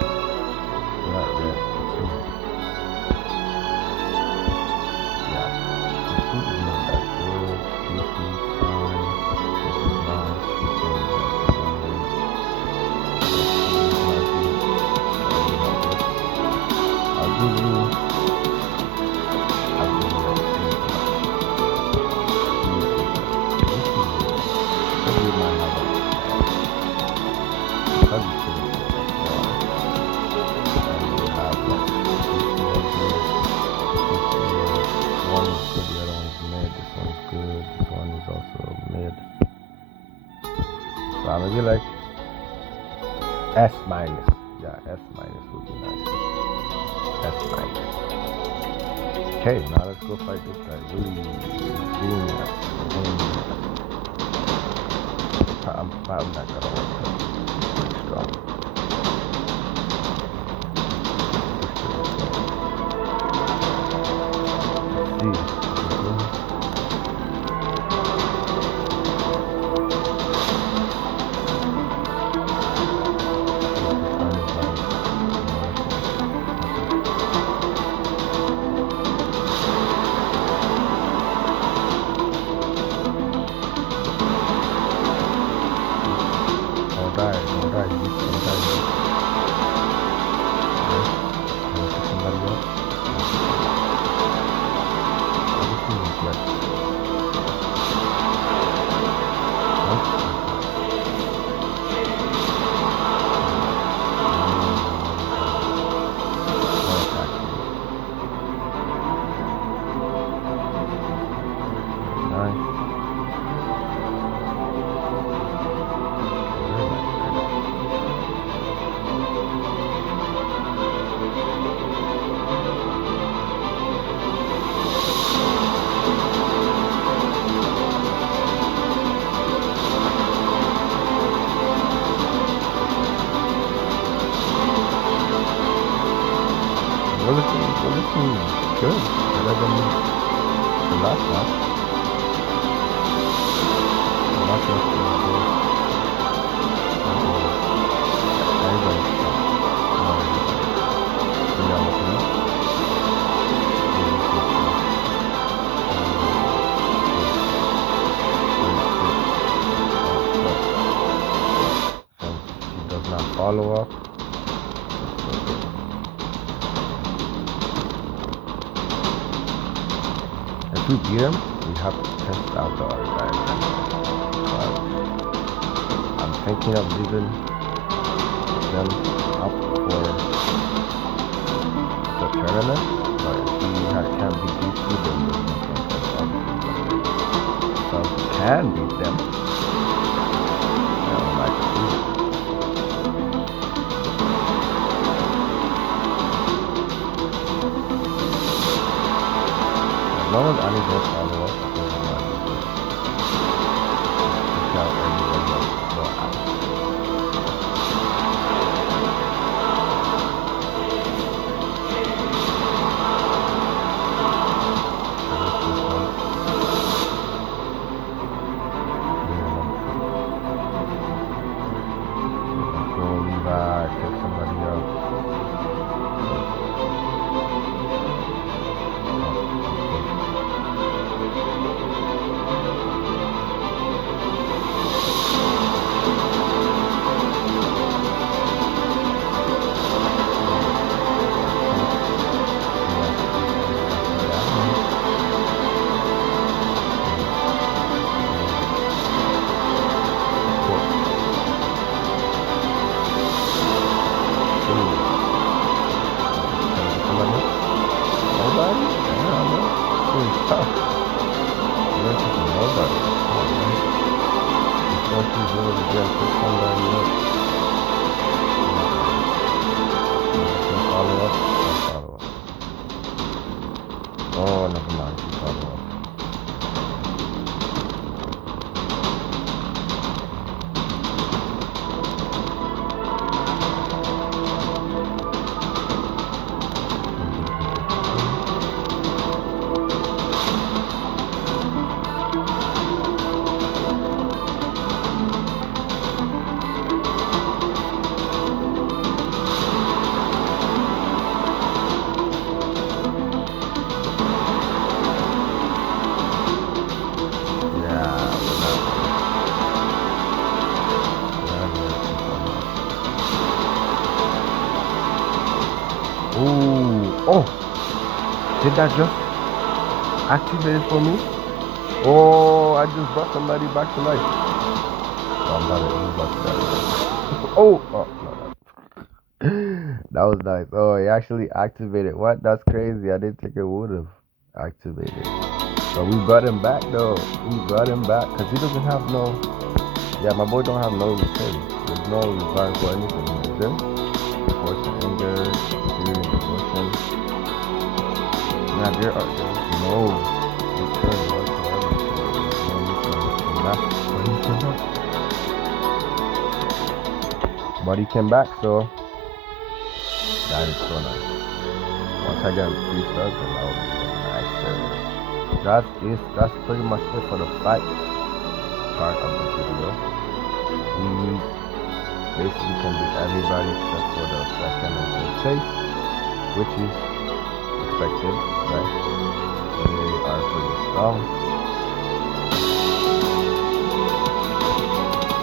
Not red, yeah. The food is not that good. Tasty, fine. This is nice. This one is I'll give you maybe like S minus. Yeah, S minus would be nice. S minus. Okay, now let's go fight this guy. Really doing that. I'm not gonna work that. Pretty strong. Let's see. nice. Very nice, very nice. We're looking good. Better than the last match. The last match was good. Everybody's stopped. Not everybody. You know what I mean? Since he does not follow up, it's okay. If we beat him, we have to test out the other guys. I'm thinking of leaving them up for the tournament, but if we can't beat these two, then there's no point in obviously. So if we can beat them, then we might just leave it. As long as Annie does follow up, it doesn't matter. Check out everybody else. Well, Take somebody else. Nobody? Yeah, man. It's tough. You're taking nobody. Oh, man. It's what you do to get to somebody else. Can follow up? Can follow up. Oh, never mind. Can follow up. Ooh, oh, did that just activate it for me? Oh, I just brought somebody back to life. Oh, I'm about to die. Oh, no. That was nice. Oh, he actually activated. What? That's crazy. I didn't think it would have activated. But we brought him back, though. We brought him back because he doesn't have no. Yeah, my boy don't have no return. There's no return for anything. Is there? Force and anger, fear and emotion. Yeah, there's no return whatsoever. There's no return. But he came back, so that is so nice. Once I get 3 stars, then that will be nicer. That's pretty much it for the fight part of the video. We basically can beat everybody except for the second and third chase, which is expected, right? They are pretty strong.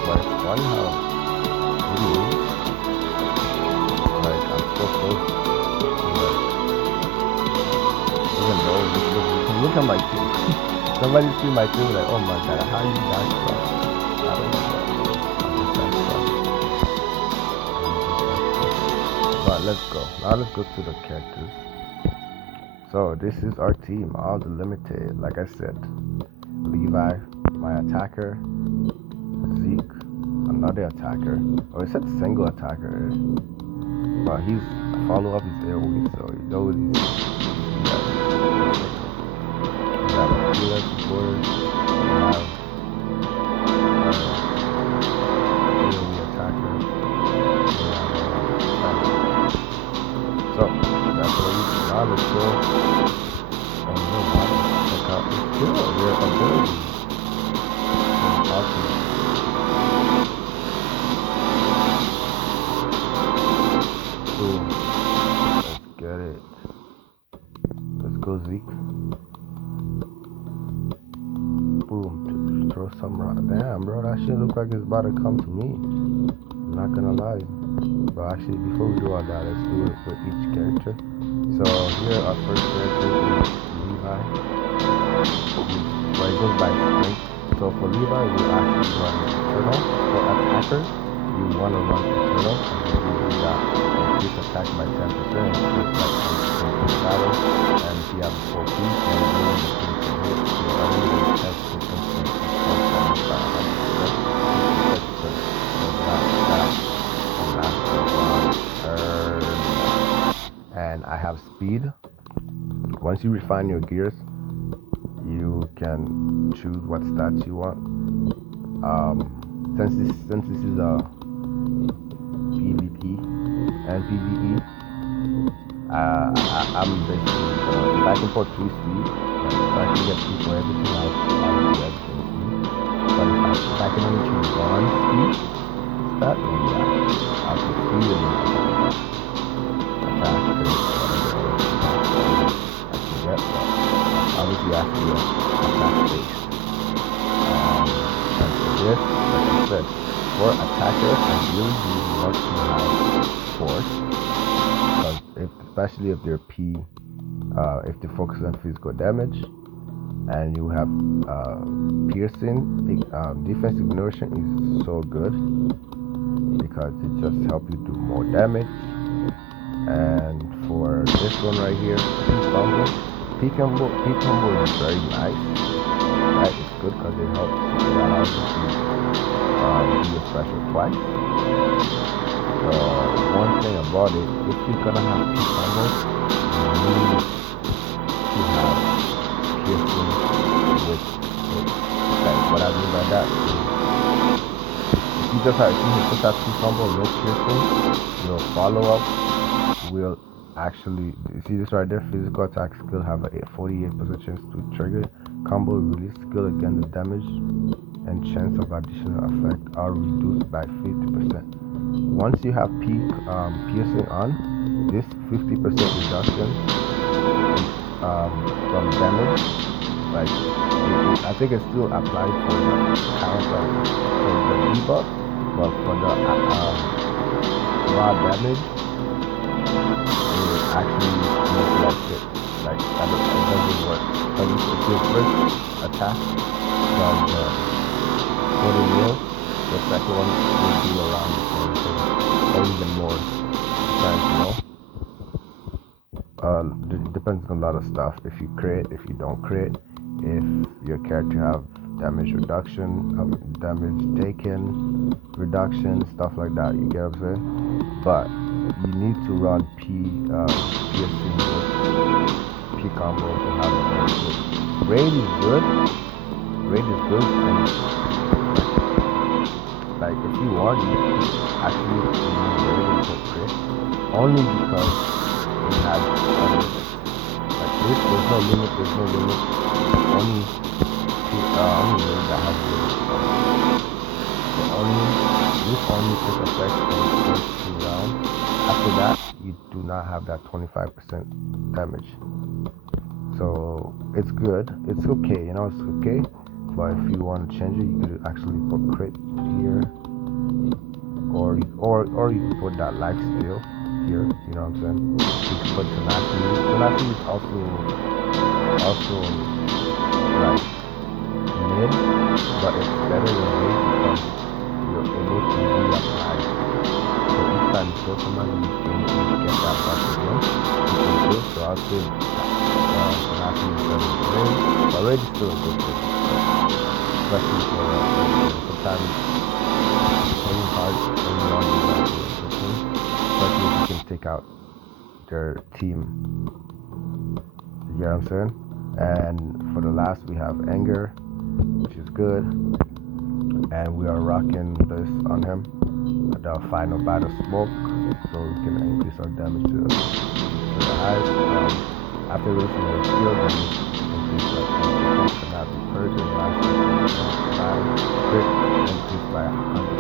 But it's funny how videos, like I'm so close, like, even though look at my team. Somebody see my team like, oh my god, how you guys strong? I don't know. But let's go. Now let's go to the characters. So this is our team, all the limited. Like I said, Levi, my attacker, Zeke, another attacker. Oh, it said single attacker, but he's follow-up is airway, so you know he's we have a healer supporter, we have AoE attacker, we have so that's what we do. Now let's go and check out the skill, their ability. Boom. Let's get it. Let's go, Zeke. Boom. Throw some rock. Damn, bro, that shit look like it's about to come to me. I'm not gonna lie. But actually, before we do all that, let's do it for each character. So here, our first character is Levi. Where it goes by strength. So for Levi, we actually run Eternal. For attackers, you want to run Eternal, and then you do that. Increase attack by 10%, like battle, and if you have a full piece, and you're doing the critical hit, you're only the 10% and I have speed. Once you refine your gears, you can choose what stats you want. Since this is a PvP and PvE, I'm basically if I can put 3 speed, like if I can get speed for everything, I'll do everything speed. But if I can only choose one speed stat, then yeah, I'll put speed and then attack, crit, whatever I can get. But obviously, I have to be attack based. And for this, like I said, for attacker, I really do want to have force. Especially if they're if they focus on physical damage, and you have piercing. Defensive ignoration is so good because it just helps you do more damage. And for this one right here, peak combo is very nice. Right, it's good because it helps. It allows you to do a special twice. So one thing about it, if you're gonna have peak combos, you need to have piercing with it. Like what I mean by that is, if you just have peak combo, no piercing, your follow-up will actually, you see this right there, physical attack skill have a 48% chance to trigger. Combo release skill, again the damage and chance of additional effect are reduced by 50%. Once you have peak piercing on, this 50% reduction from damage, like I think it still applies for the count for the debuff, but for the raw damage, it actually neglects it. Like it doesn't work. But if your first attack does 40 mil, the second one will do around the same thing, or even more. Depends, you know. It depends on a lot of stuff. If you crit, if you don't crit, if your character have damage reduction, damage taken reduction, stuff like that. You get what I'm saying? But you need to run piercing with P combo to have a very good. Raid is good. Raid is good, and like if you want, you can actually use Raid and put crit, only because it has a limit. Like this, there's no limit. Only Raid that has a limit. So this only takes effect for the first 2 rounds. After that, you do not have that 25% damage. So it's good. It's okay, you know, it's okay. But if you want to change it, you could actually put crit here, or you can put that life steal here. You know what I'm saying? You can put tenacity. Tenacity is also like mid, but it's better than raid because you're able to reapply. So each time you kill somebody, you get that buff again, which is good. So I'll say tenacity is better than raid, but raid is still a good thing. especially for sometimes hitting hard early on is not really a good thing, especially if you can take out their team. You get what I'm saying? And for the last, we have anger, which is good, and we are rocking this on him. The final battle smoke, so we can increase our damage to the highest. After racing your skill, then increase by 10%, cannot be purged, and last battle crit increased by 100%.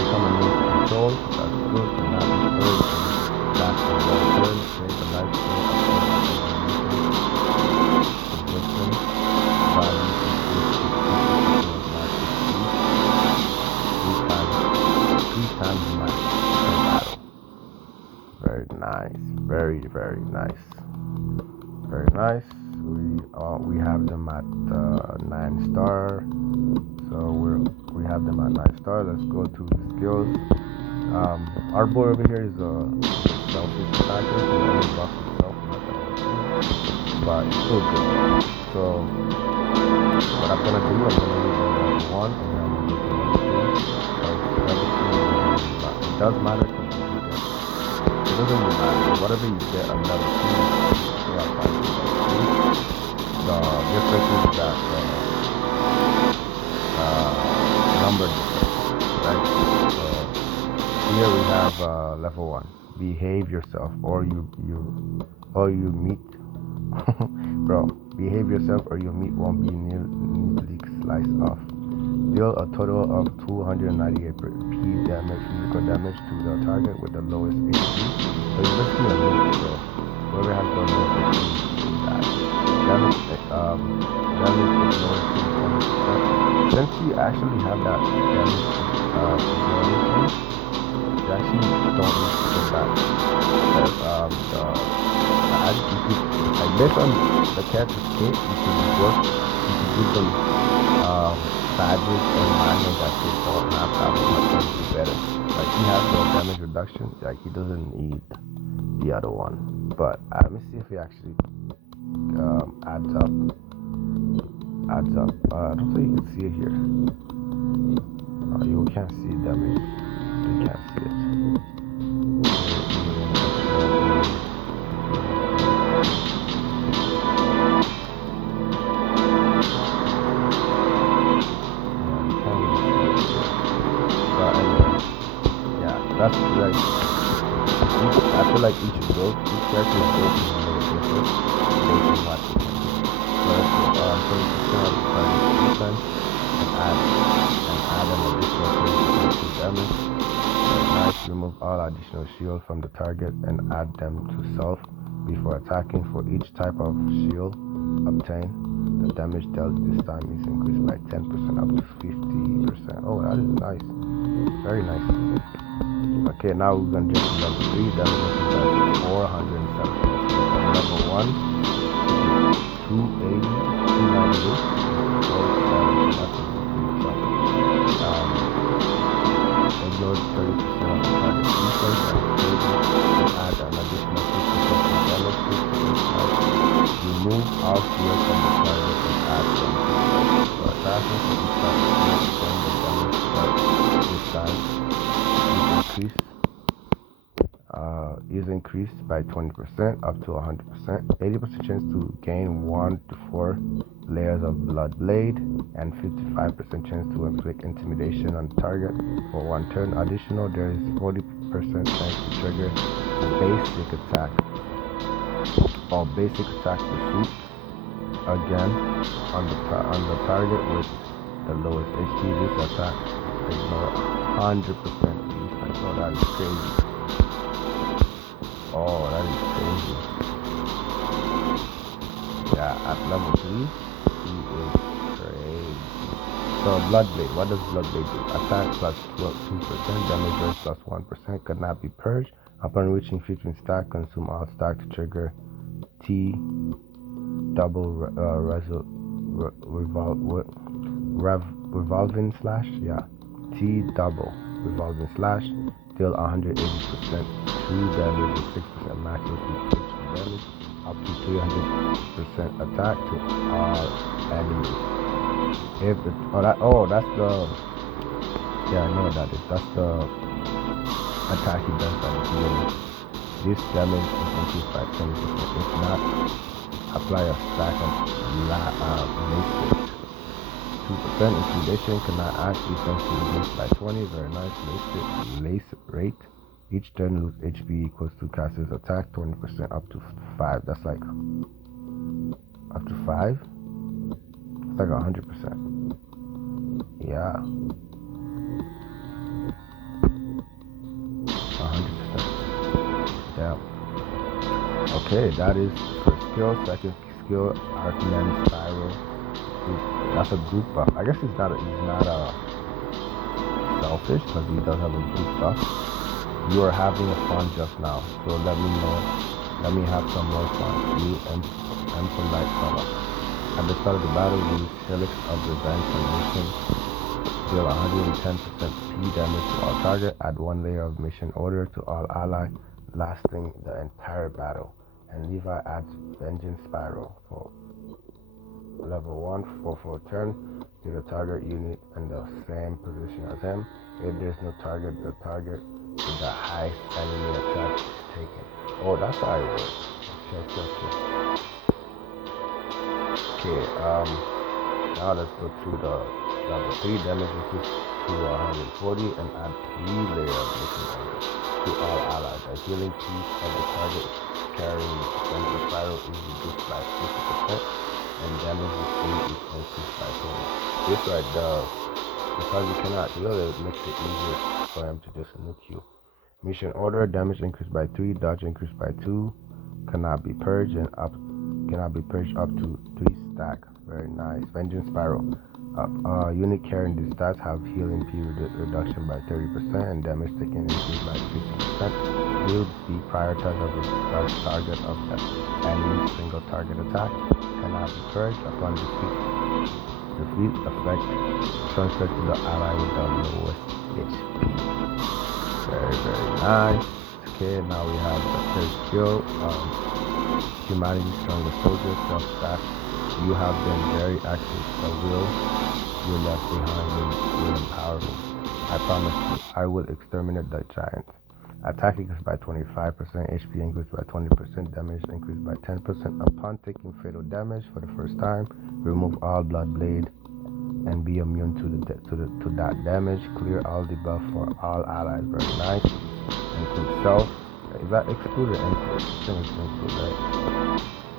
Become immune to control, that's good, cannot be purged, and last for 1 turn, save the life steal of resistance, value increased to 50% of max HP, 3 times max per battle. Very nice, very nice, very nice. We have them at 9-star, so we have them at 9-star. Let's go to the skills. Our boy over here is a selfish attacker, he only buffs himself, not the whole team, but it's still good though. So what I'm gonna do, I'm gonna use level 1 and then I'm gonna go to level 2, because level 2 it does matter, because it doesn't really matter. Whatever you get on level 2, you still have fun with level 2. The difference is that number difference, right? So here we have level 1. Behave yourself, or you meet bro. Behave yourself, or your meat won't be neatly sliced off. Deal a total of 298 P damage, physical damage to the target with the lowest HP. So it's basically a meat, so whoever has the lowest HP will die. Damage is lowest to 20%. Since you actually have that damage duration, you actually don't need to go back. Like based on the character's kit, you can give them badges and manuals that they don't have that will help them do better. Like he has the damage reduction, like he doesn't need the other one. But let me see if it actually adds up. I don't think you can see it here. You can't see damage. You can't see it. That's like, I feel like each character's build is a little different based on what they can do. So let's go 20% of the target's defense and add an additional 30% to damage. Very nice. Remove all additional shield from the target and add them to self before attacking. For each type of shield obtained, the damage dealt this time is increased by 10% up to 50%. Oh, that is nice. Very nice. Okay, now we're going to jump to level 3. Damage is at 470. Level 1, which is 280, 298, 470. That's a big jump. Ignore 30% of the target's defense and add an additional 6% to damage. 6% remove all shield from the target and add them to self. So attacking for each type of shield, obtain the damage dealt this time is increased by 20% up to 100%. 80% chance to gain 1 to 4 layers of blood blade and 55% chance to inflict intimidation on the target for 1 turn. Additional, there is 40% chance to trigger basic attack or basic attack pursuit again on the target with the lowest HP. This attack ignore 100% defense. Oh, that is crazy. Oh, that is crazy. Yeah, at level 3, he is crazy. So, Bloodblade. What does Bloodblade do? Attack plus 2%, damage rate plus 1%, could not be purged. Upon reaching 15 stack, consume all stack to trigger T double revolving slash. Yeah, T double revolving slash. Deal 180% true damage with 6% maximum damage, up to 300% attack to all enemies. If the that's the I know what that is. That's the attack he does at the beginning. This damage is increased by 20%. If not, apply a stack of lace rate. 2% intimidation cannot act defense to reduce by 20. Very nice. Lace rate. Each turn lose HP equals to caster's attack 20% up to 5. That's like up to 5. It's like 100%. Yeah. 100%. Yeah. Okay, that is first skill. Second skill, Arcman Spiral. That's a group buff. I guess he's not selfish because he does have a group buff. You are having a fun just now, so let me know. Let me have some more fun. You and some light fella. At the start of the battle, use Helix of Revenge and Mission. Deal 110% P damage to all target. Add 1 layer of mission order to all ally, lasting the entire battle. And Levi adds Vengeance Spiral for level 1 for a turn to the target unit in the same position as him. If there's no target, the target with the highest enemy attack is taken. Oh, that's how it works. Okay, now let's go through the level 3 damage increase to 140 and add 3 layers of mission order to all allies. A healing piece of the target carrying the spiral is reduced by 50% and damage received is increased by 20. This right does, because you cannot heal it, makes it easier for him to just nuke you. Mission order, damage increased by 3, dodge increased by 2, cannot be purged up to 3 stack. Very nice. Vengeance Spiral. Unit carrying these stats have healing P reduction by 30% and damage taken increased by 50%. Will be prioritized as the target of the enemy's single target attack. Cannot be purged upon defeat. Defeat effect transferred to the ally with the lowest HP. Very nice. Okay, now we have the third skill. Humanity's strongest soldier, self-stat. You have been very active. The will you left behind will empower me. I promise you, I will exterminate the giants. Attack increased by 25%, HP increased by 20%, damage increased by 10%. Upon taking fatal damage for the first time, remove all blood blade and be immune to that damage. Clear all debuff for all allies. Very nice. Include self. Is that exclude or include? I think it's include, right?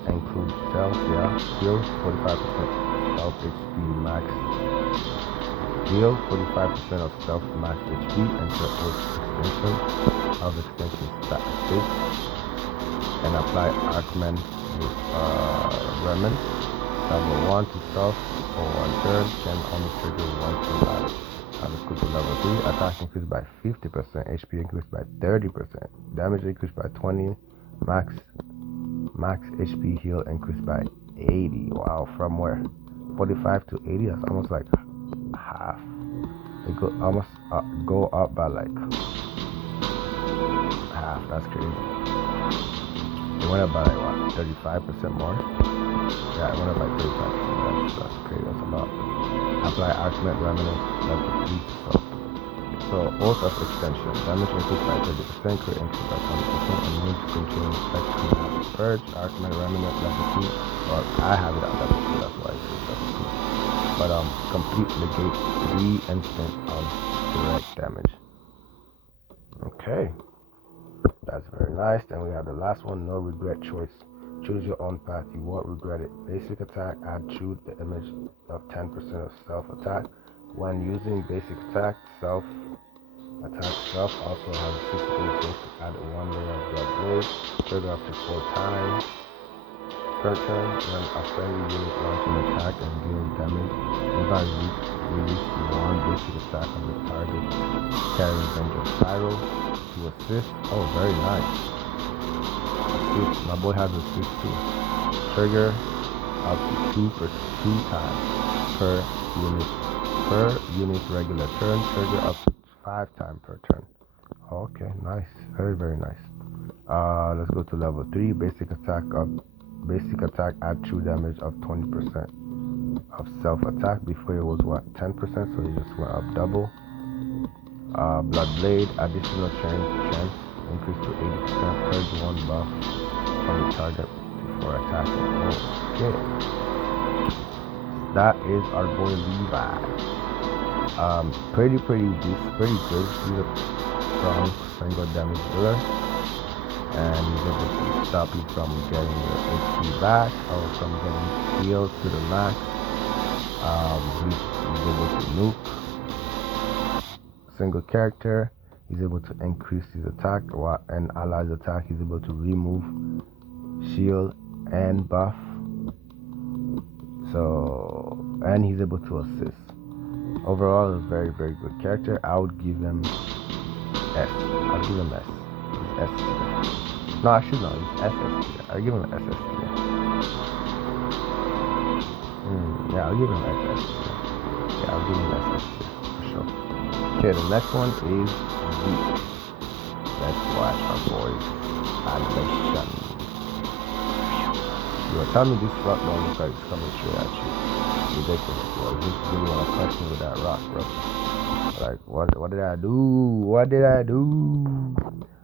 Include self, yeah. Heal 45% self HP max. Heal 45% of self max HP. Enter extension of extension state. And apply Arcman Remnant. Level 1 to self for 1 turn. Can only trigger 1 per battle. Now let's go to level 3. Attack increased by 50%. HP increased by 30%. Damage increased by 20. Max HP heal increased by 80. Wow, from where? 45 to 80. That's almost like half. It go almost go up by like half. That's crazy. It went up by like what? 35% more. Yeah, it went up by 35%. That's crazy. That's about. Apply Arcmet Remnant level 3 so Oath of Extension. Damage increased by 30%, crit increased by 20%, and immune to control effect cannot be purged. Arcmet Remnant level 2. Well, I have it at level 2, that's why it says level 2. But complete negate 3 instant of direct damage. Okay. That's very nice. Then we have the last one, no regret choice. Choose your own path, you won't regret it. Basic attack, add choose the image of 10% of self attack. When using basic attack, self also has 60% chance to add 1 layer of blood blade, trigger up to 4 times per turn. When a friendly unit launches an attack and deals damage, Levi release 1 basic attack on the target, carrying Vengeance Spiral to assist. Oh, very nice. Assist. My boy has assist too. Trigger up to 2 times per unit regular turn. Trigger up to 5 times per turn. Okay, nice. Very nice. Let's go to level 3. Basic attack add true damage of 20%. of self-attack. Before it was what, 10%, so he just went up double. Blood Blade, additional chance increased to 80%, purge 1 buff from the target before attacking. Okay, that is our boy Levi. Pretty good. He's a strong single damage dealer, and he's able to stop you from getting your HP back or from getting healed to the max. He's able to nuke single character. He's able to increase his attack and allies attack. He's able to remove shield and buff. So, and he's able to assist. Overall, a very good character. I would give him S. I'll give him S. He's S tier. No, I should not. He's SS tier. I'll give him SS tier. Yeah, I'll give him SS tier. Yeah, I'll give him SS tier for sure. Okay, the next one is Zeke. Let's watch our boys animation. You are telling me this rock don't look like it's coming straight at you. Ridiculous, bro. Just really want to crush me with that rock, bro. Like, what did I do? What did I do?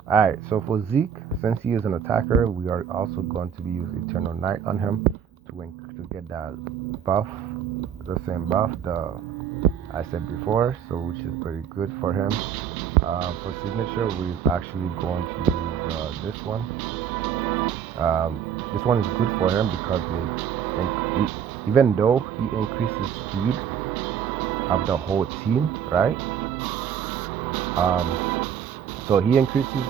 Alright, so for Zeke, since he is an attacker, we are also going to be using Eternal Night on him to get that buff, the same buff I said before, so which is pretty good for him. For signature, we're actually going to use this one. This one is good for him because even though he increases speed of the whole team, right? So he increases,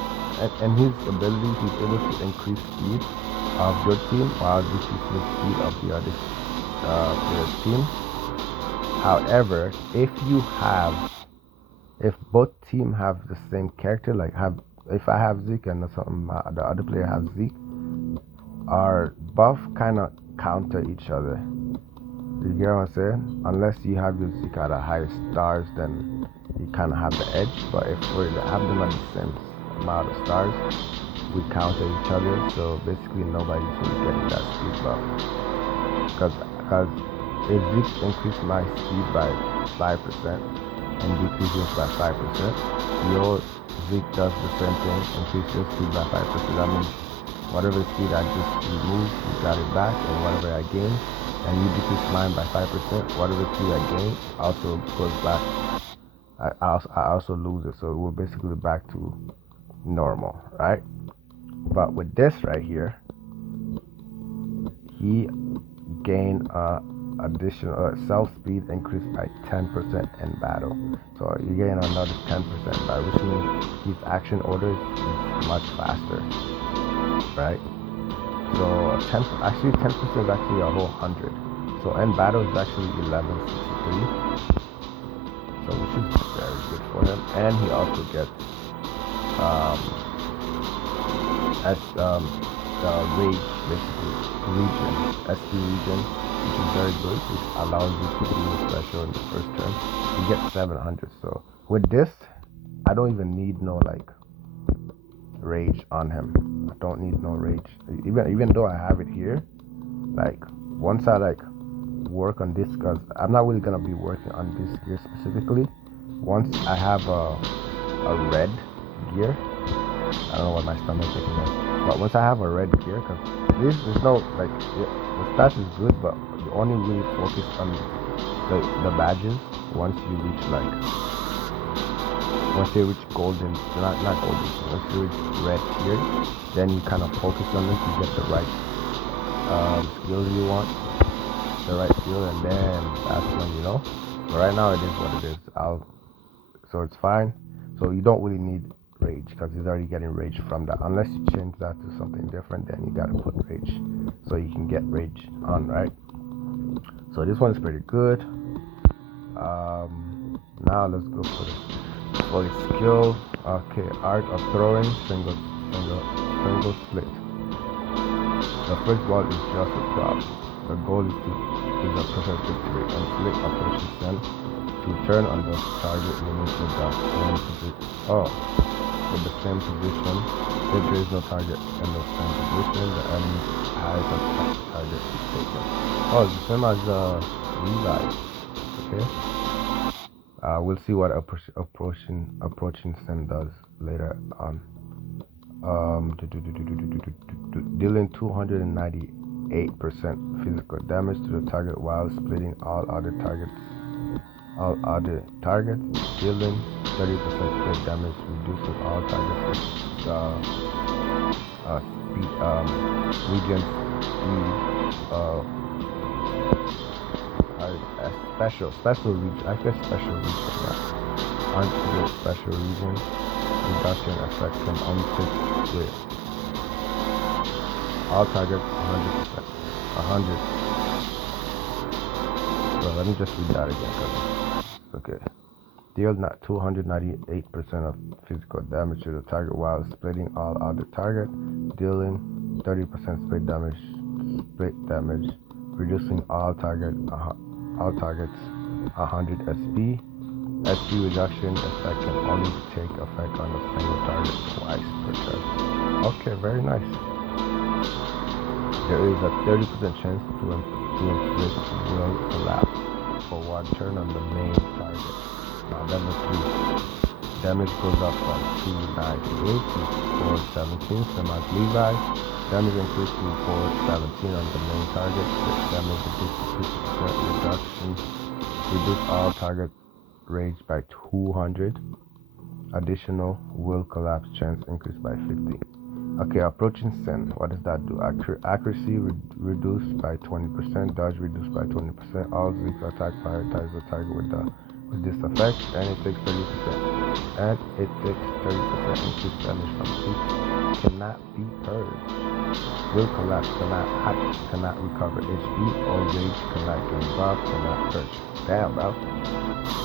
and his abilities, he's able to increase speed of your team while decreasing speed of the other player's team. However, if both team have the same character, like if I have Zeke and the other player has Zeke, our buff kind of counter each other. You get what I'm saying? Unless you have your Zeke at a higher stars, then you kind of have the edge. But if we have them at the same amount of stars, we counter each other. So basically, nobody's really getting that speed buff. Because if Zeke increases my speed by 5% and decreases by 5%, your Zeke does the same thing, increases your speed by 5%. That means whatever speed I just removed, you got it back, and whatever I gain, and you decrease mine by 5%, whatever speed I gain also goes back. I also lose it, so we're basically back to normal, right? But with this right here, he gained additional self speed increase by 10% in battle. So you gain another 10% by, which means his action orders is much faster, right? So 10% is actually a whole 100. So in battle is actually 1163. So which is very good for him. And he also gets rage, basically region, SP region, which is very good, which allows you to do a special in the first turn. You get 700. So with this, I don't even need no like rage on him. I don't need no rage. Even though I have it here, like once I like work on this, because I'm not really gonna be working on this gear specifically. Once I have a red gear, I don't know what my stomach is thinking of, but once I have a red gear, because this is no like the stats is good, but you only really focus on the badges once you reach golden, not golden, once you reach red tier, then you kind of focus on it to get the right skills you want, the right skill, and then that's when you know. But right now it is what it is. So it's fine. So you don't really need rage because he's already getting rage from that. Unless you change that to something different, then you gotta put rage so you can get rage on, right? So this one is pretty good. Now let's go for its skill. Okay, art of throwing, single split. The first ball is just a prop. The goal is a perfect victory. Inflict operation send to turn on the target unit with the same position. If there is no target in the same position, the enemy's highest attack target is taken. Oh, it's the same as revive. Okay. We'll see what approaching send does later on. Dealing 298% physical damage to the target while splitting all other targets. Dealing 30% split damage, reducing all targets speed, medium speed. Special region. I guess special region. Yeah. Unto special region. Reduction effect can only take with all targets 100%. 100. Well, let me just read that again. Okay. Deal 298% of physical damage to the target while splitting all other targets. Dealing 30% split damage. Reducing all targets 100 SP. SP reduction effect can only take effect on a single target twice per turn. Okay, very nice. There is a 30% chance to inflict will collapse for one turn on the main target. Now level 3. Damage goes up from 298 to 417. Semi Levi. Damage increased to 417 on the main target. Damage increased to 50% reduction. Reduce all target range by 200. Additional will collapse chance increased by 50. Okay, approaching send. What does that do? Accuracy reduced by 20%. Dodge reduced by 20%. All Zeke attack prioritize the target with this effect, and it takes 30%. And it takes 30% increased damage from Zeke. Cannot be purged. Will collapse. Cannot recover HP or rage. Cannot get involved. Cannot purge. Damn, bro.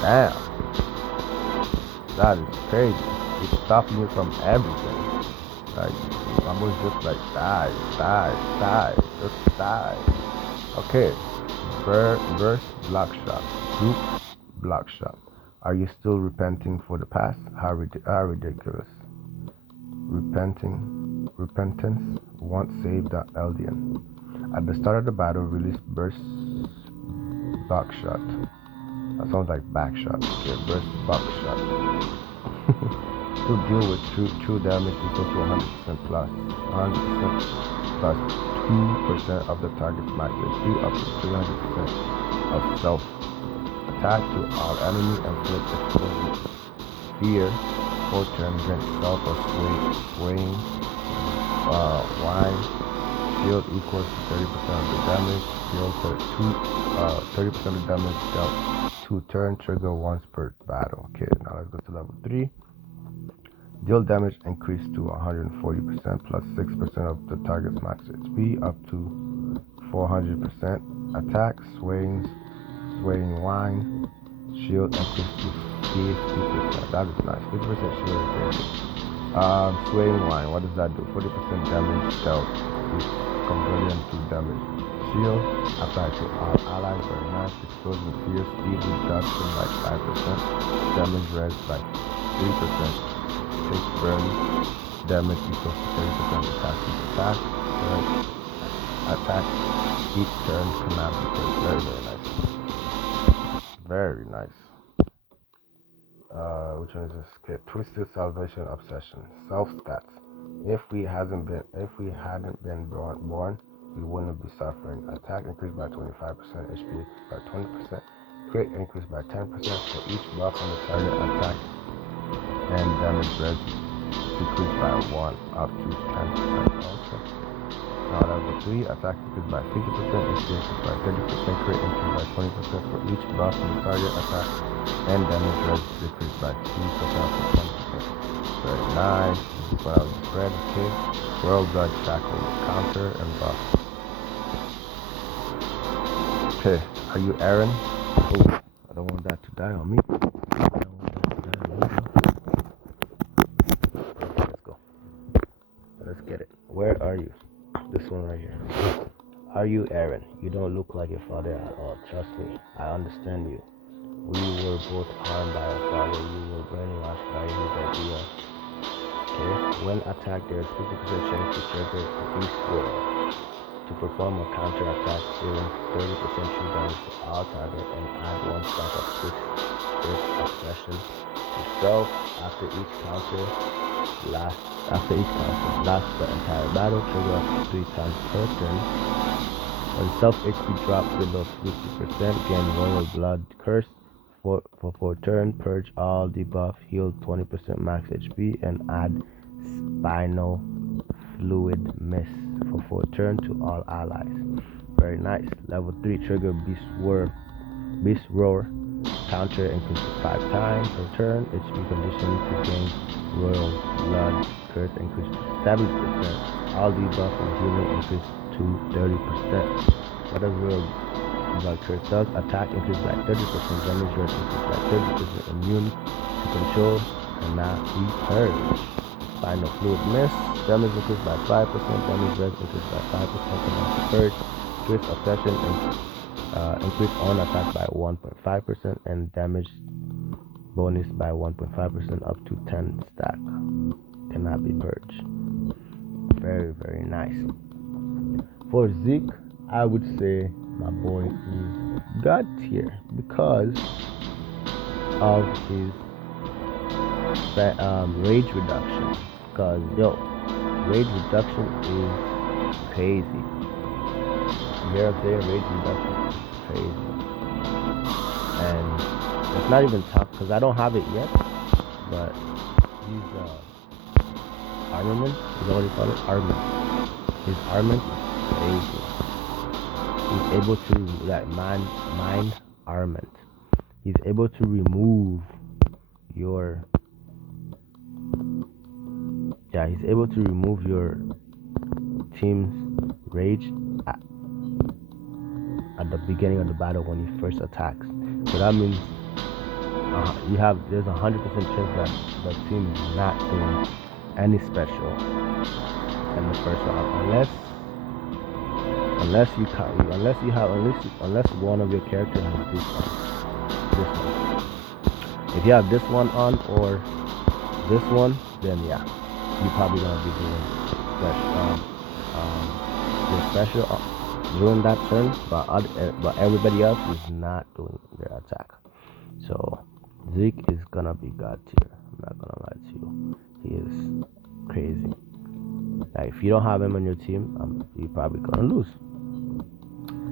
Damn. That is crazy. It's stopping you from everything. Like, I was just like, die, just die. Okay. Burst block shot. Group block shot. Are you still repenting for the past? How ridiculous. Repentance won't save the Eldian. At the start of the battle, release burst block shot. That sounds like back shot. Okay, burst block shot. To deal with true damage equal to 100% plus 2% of the target's max HP up to 300% of self attack to all enemy inflict explosive fear 4 turns against self or swaying wine. Shield equals to 30% of the damage. Shield 30% of the damage dealt 2 turn, trigger once per battle. Okay, now let's go to level 3. Deal damage increased to 140% plus 6% of the target's max HP up to 400%. Attack, swaying wine. Shield increased to 50%. That is nice. 50% shield is crazy. Swaying wine. What does that do? 40% damage dealt is converted into damage. Shield applied to all allies. Very nice. Explosion fear. Speed reduction by 5%. Damage res by 3%. Take burn damage equals to 30% of the casting attack. Each turn cannot be purged. Very nice. Very nice. Which one is this? Okay, Twisted Salvation Obsession. Self stats. If we hadn't been born, we wouldn't be suffering. Attack increased by 25%, HP by 20%, crit increased by 10% for each buff on the target attack, and damage res decreased by 1 up to 10%. Okay. Now level 3, attack increased by 50%, HP increased by 30%, crit increased by 20% for each buff on the target attack, and damage res decreased by 2% up to 20%. Very nice. This is what I was spread. Okay. World Blood Shackle counter and buff. Okay, are you Aaron? Oh, I don't want that to die on me. Let's go. Let's get it. Where are you? This one right here. Are you Aaron? You don't look like your father at all. Trust me, I understand you. We were both harmed by our father. You were brainwashed by his idea. Okay. When attacked, there is 50% chance to trigger Beast War. To perform a counter attack, dealing 30% true damage to all target and add 1 stack of crit obsession yourself. After each counter lasts the entire battle, trigger up to 3 times per turn. When self HP drops below 50%, gain Royal Blood Curse for 4 turns. Purge all debuff, heal 20% max HP, and add Spinal Fluid Mist for 4 turns to all allies. Very nice. Level 3 trigger Beast Roar. Counter increase to 5 times per turn. HP condition to gain Royal Blood Curse increase to 70%. All debuff and healing increase to 30%. What does Royal Blood Curse does? Attack increase by 30%, damage rate increase by 30%, immune to control cannot be purged. Final Fluid Mist, damage increased by 5%, damage rate increased by 5%, cannot be purged. Twist Obsession increase on attack by 1.5% and damage bonus by 1.5% up to 10 stack. Cannot be purged. Very, very nice. For Zeke, I would say my boy is God tier because of his rage reduction. Because rage reduction is crazy. Year of day rage reduction is crazy, and it's not even tough because I don't have it yet. But his armament, is that what you call it? Armament. His armament is crazy. He's able to mind armament. He's able to remove your he's able to remove your team's rage at the beginning of the battle when he first attacks. So that means there's 100% chance that the team is not doing any special in the first round unless one of your characters has this one. If you have this one on or this one, then yeah, you're probably gonna be doing special during that turn, but everybody else is not doing their attack. So Zeke is gonna be God tier. I'm not gonna lie to you. He is crazy. Like, if you don't have him on your team, you're probably gonna lose.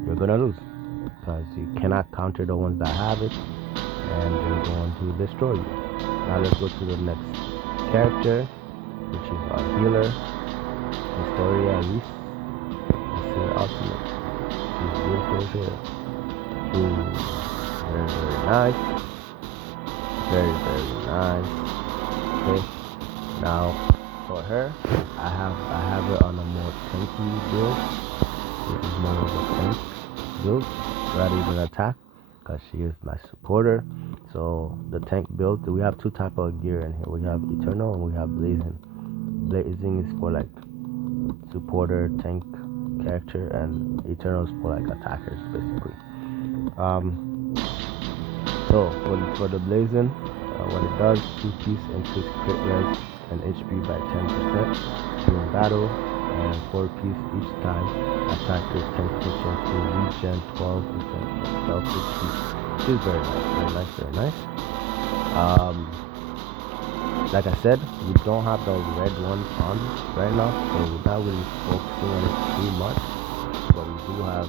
You're gonna lose because you cannot counter the ones that have it, and they're going to destroy you. Now let's go to the next character, which is our healer, Historia Reese. Let's see the ultimate. She's beautiful as hell. Ooh, very, very nice. Very, very nice. Okay, now for her, I have her on a more tanky build. This is more of a tank build rather than attack, because she is my supporter. So the tank build, we have 2 type of gear in here. We have Eternal and we have Blazing. Blazing is for like supporter tank character, and Eternal is for like attackers basically. So for the Blazing, what it does, 2-piece increase crit res and HP by 10% during battle, and 4-piece each time attack is 10% to regen 12% of self HP. Which is very nice, very nice. Like I said, we don't have the red one on right now, so we're not really focusing on it too much. But we do have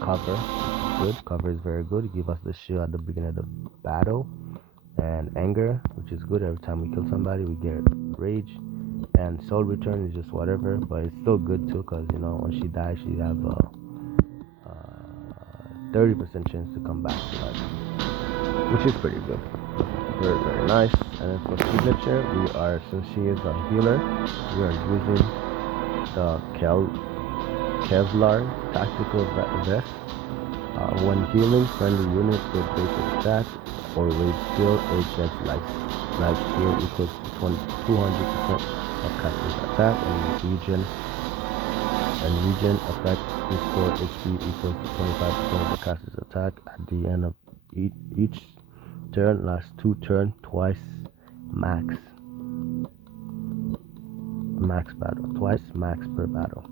cover, which is good. Cover is very good. It gives us the shield at the beginning of the battle, and anger, which is good. Every time we kill somebody, we get rage. And soul return is just whatever, but it's still good too, because when she dies, she have a 30% chance to come back to life, which is pretty good. Very, very nice. And then for signature, since she is a healer, we are using the Kevlar tactical vest. When healing friendly units with basic attack or rage skill, it gets life shield equals to 200% of caster's attack, and regen effect restore HP equals to 25% of the caster's attack at the end of each turn, lasts 2 turns, twice max per battle.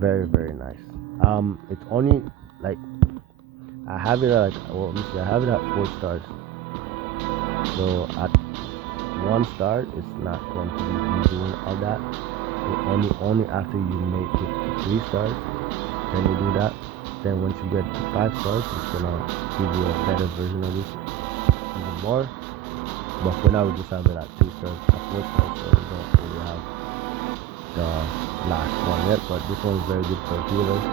Very, very nice. It's only like I have it at like, well, let me see, I have it at 4 stars. So at 1 star, it's not going to be doing all that. Only after you make it to 3 stars, then you do that. Then once you get to 5 stars, it's gonna give you a better version of this even more. But for now, we just have it at 3 stars, at 4 stars, so we don't really have the last one yet. But this one is very good for healers.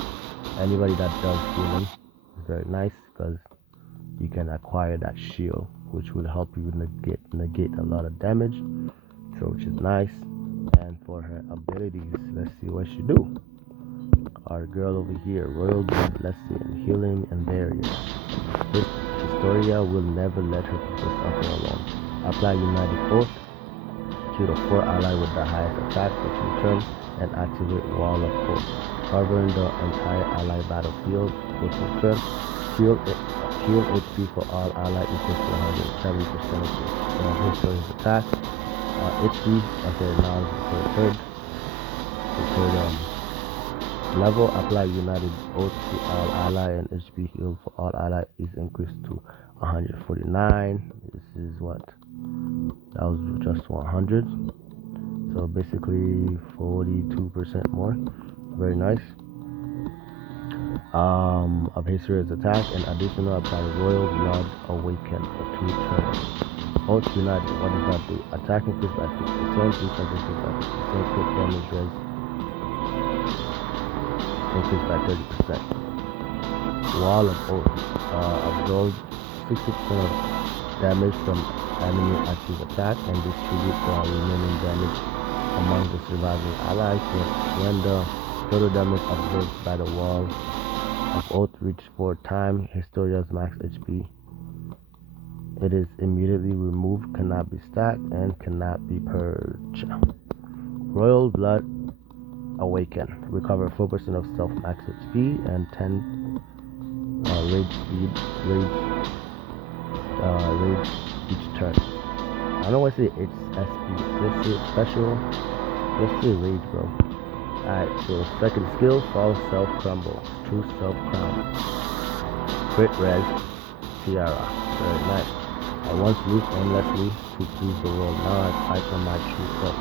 Anybody that does healing is very nice because you can acquire that shield, which will help you negate a lot of damage. So which is nice. And for her abilities, let's see what she do. Our girl over here, Royal Blood, let's see, and healing and barrier. Historia will never let her people suffer alone. Apply United Oath to the 4 ally with the highest attack, which in turn, and activate Wall of Oath, covering the entire ally battlefield, which in turn, heal HP for all ally equals to 170% of Historia's attack. HP, okay, now for the third level, apply United Oath to all ally, and HP heal for all ally is increased to 149. This is what? That was just 100. So basically 42% more. Very nice. Of Historia's attack, and additional apply Royal Blood Awaken for 2 turns. Oath United, what does that do? Attack increased by 50%, defense increased by 50%, crit damage res increased by 30%. Wall of Oath absorbs 60% of damage from enemy active attack and distribute the remaining damage among the surviving allies. When the total damage absorbed by the Wall of Oath reaches 4 times Historia's max HP, it is immediately removed, cannot be stacked, and cannot be purged. Royal Blood Awaken. Recover 4% of self max HP and 10 rage each turn. I don't know why I say it's SP. Let's say special. Let's say rage, bro. Alright, so second skill, false self crumble. True self crown. Crit res tiara. Very nice. I once lived endlessly to please the world. Now I fight for my true self.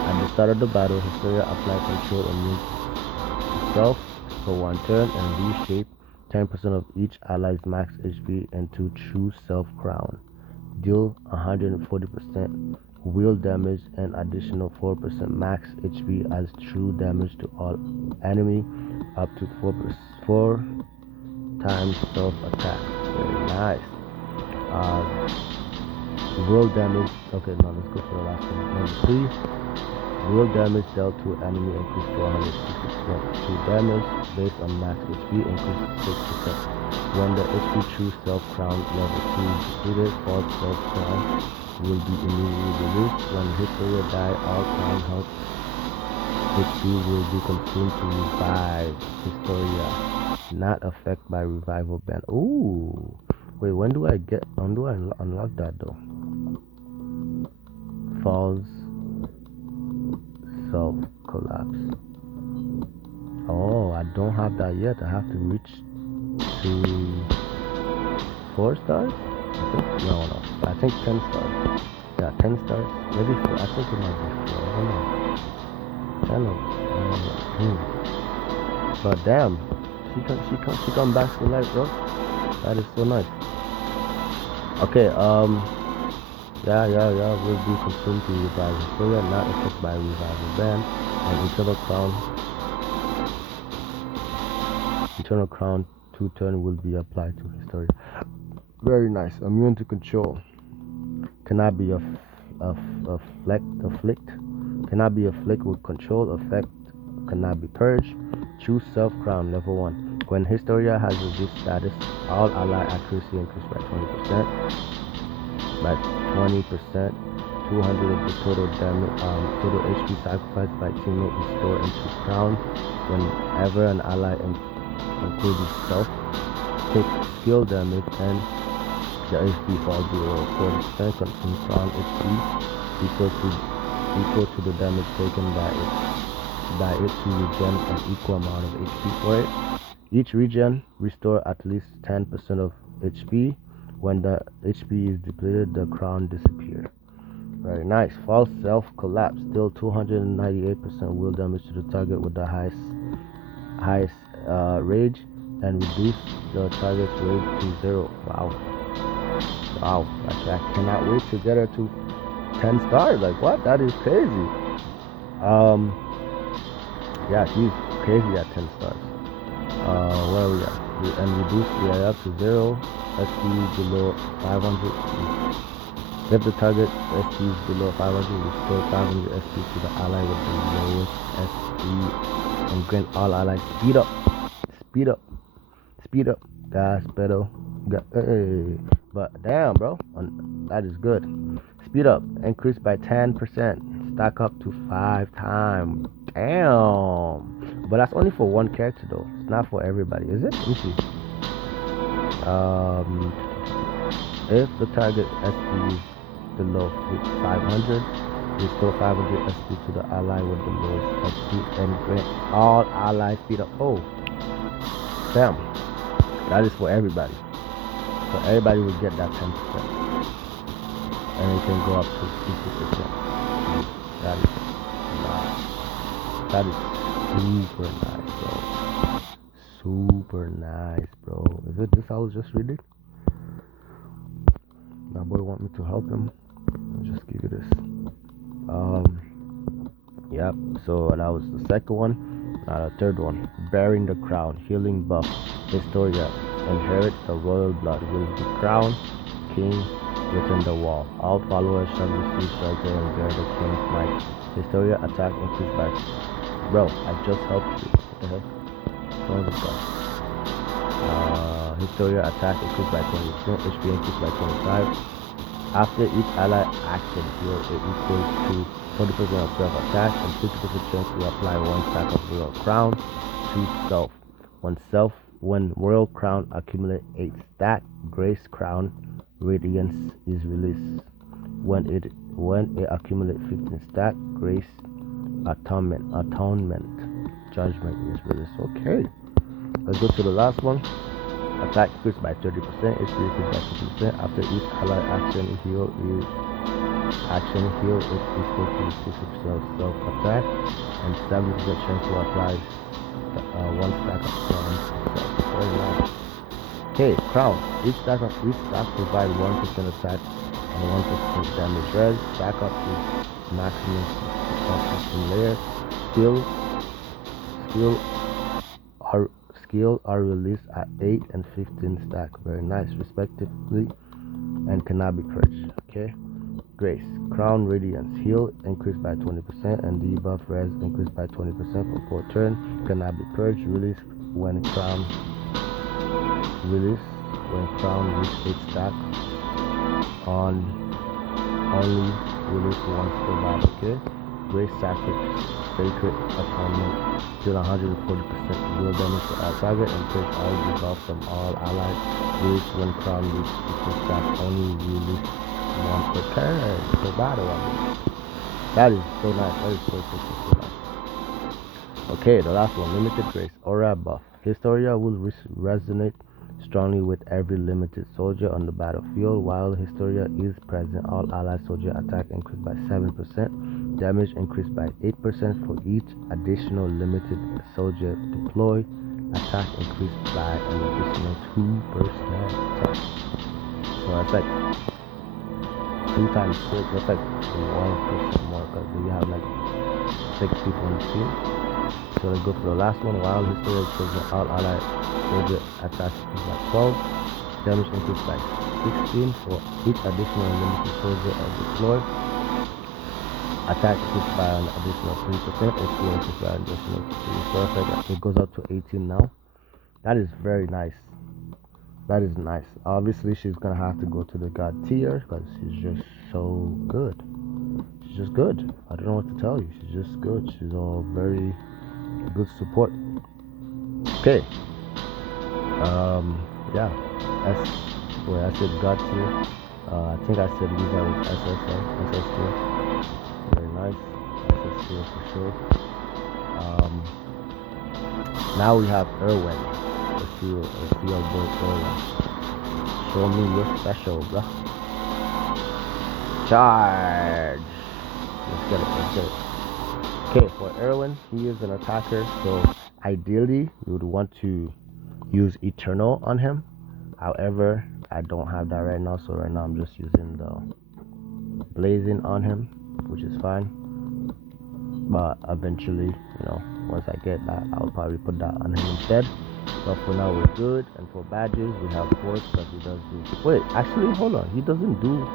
At the start of the battle, Historia applied control immune to self for 1 turn and reshape 10% of each ally's max HP into true self crown. Deal 140% wheel damage and additional 4% max HP as true damage to all enemy, up to 4 times self attack. Very nice. Wheel damage. Okay, now let's go for the last one. Number 3. Wheel damage dealt to enemy increased to 160%. True damage based on max HP increased to 6%. When the HP true self crown level 2 is depleted, false self crown will be immediately released. When Historia die, all crown health HP will be consumed to revive Historia, not affected by revival ban. Ooh, wait, when do I unlock that though? False self collapse. Oh, I don't have that yet. I have to reach to 4 stars. I think no. I think 10 stars. Yeah, 10 stars. Maybe 4. I think it might be 4. I don't know. 10 of. But damn, she come back to life, bro. That is so nice. Okay. Yeah. Will be consumed to revive Historia, not affected by revival ban, and Eternal Crown 2 turn will be applied to Historia. Very nice. Immune to control. Cannot be afflict. Cannot be afflict with control effect. Cannot be purged. Choose self crown level 1. When Historia has this status, all ally accuracy increased by 20%. By 20%, 200 of the total damage, total HP sacrificed by teammate is stored into crown. Whenever an ally, including self, take skill damage and the HP falls below 40%, consume crown HP equal to the damage taken by it. by it to regen an equal amount of HP for it. Each regen restore at least 10% of HP. When the HP is depleted, the crown disappears. Very nice. False self collapse. Deal 298% will damage to the target with the highest rage, and reduce the target's rage to 0. Wow. I cannot wait to get her to 10 stars. Like, what? That is crazy. Yeah, she's crazy at 10 stars. Where are we at? And reduce the up to 0 SP below 500. If the target SP is below 500, restore 500 SP to the ally with the lowest SP, and grant all allies speed up. Gas pedal. But damn, bro, that is good. Speed up, increase by 10%, stack up to 5 times. Damn. But that's only for one character though. It's not for everybody, is it? Let me see. If the target SP is below 500, restore 500 SP to the ally with the lowest SP, and grant all allies speed up. Oh, damn. That is for everybody. So everybody will get that 10%. And it can go up to 50%. That is nice. That is super nice, bro. Super nice, bro. Is it this I was just reading? My boy want me to help him. I'll just give you this. Yep. So that was the second one. The third one, bearing the crown, healing buff. Historia, inherit the royal blood, will be crowned king within the wall. All followers shall receive shelter and bear the king's might. Historia attack increased by. Bro, I just helped you. What the heck? What's this guy? Historia attack increased by 20%, HP increased by 25. After each ally action, heal it equals to 40% of self-attack and 50% chance to apply one stack of royal crown to self. When royal crown accumulate 8 stack, grace crown radiance is released. When it accumulate 15 stack, grace atonement judgment is released. Okay, let's go to the last one. Attack increased by 30%, HP increased by 50%. After each ally action heal is equal to 60% of self-attack and 70% chance to apply one stack of crown to self. Very nice. Okay, crown. Each stack provides 1% attack and 1% damage. Res stack up to maximum of layer. Skill are released at 8 and 15 stack. Very nice, respectively, and cannot be purged. Okay. Grace. Crown Radiance. Heal increased by 20% and debuff res increased by 20% for 4 turn. Cannot be purged. Release when crown reach 8 stack. Only release once per battle. Okay. Grace Sacred Atonement. Deal 140% will damage to all target and purge all debuffs from all allies. Release when crown reach equal stack. Only release one per turn per battle. That is so nice. That is so nice. Okay, the last one, limited grace aura buff. Historia will resonate strongly with every limited soldier on the battlefield. While Historia is present, all allied soldier attack increased by 7%, damage increased by 8% for each additional limited soldier deployed. Attack increased by an additional 2%. So that's like 2 times 6, that's like 1% more because you have like 6 people on the team. So let's go for the last one. While Historia is present, all allied soldier attack increased by 12, damage increased by 16 for each additional limited soldier deployed. Attack increased by an additional 3%, HP increased by an additional 3. So it's like it goes up to 18 now. That is very nice. That is nice. Obviously, she's gonna have to go to the god tier because she's just so good. She's just good. I don't know what to tell you. She's just good. She's a very good support. Okay. Yeah. I said god tier. I think I said Levi was SS tier. Very nice. SS tier for sure. Now we have Irwin. Let's see our boy Irwin. Show me your special, bro. Charge. Let's get it. Okay, for Irwin, he is an attacker, so ideally you would want to use Eternal on him. However, I don't have that right now, so right now I'm just using the Blazing on him, which is fine. But eventually, once I get that, I'll probably put that on him instead. But for now, we're good. And for badges, we have Force because he does do. Wait, actually, hold on. He doesn't do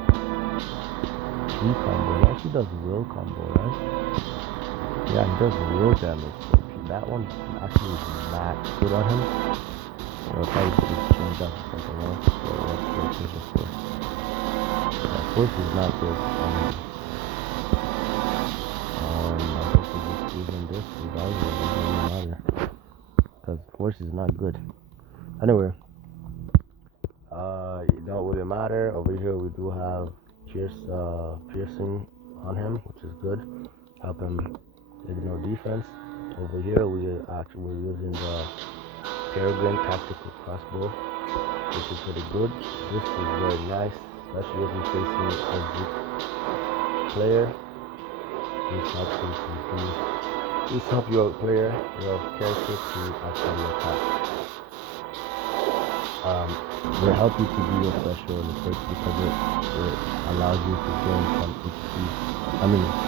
G combo. He actually does Will combo, right? Yeah, he does Will damage. So that one's actually not good on him. I'll probably put this change up to something else. So let's change it Force. Yeah, Force is not good on him. Even this regardless, it doesn't really matter because Force is not good. Anyway, it don't really matter. Over here we do have piercing on him, which is good. Help him ignore defense. Over here we're using the Peregrine tactical crossbow, which is pretty good. This is very nice, especially if you're facing a Zeke player. This help your player, your character to actually attack. Will help you to do your special in the first because it allows you to gain some HP.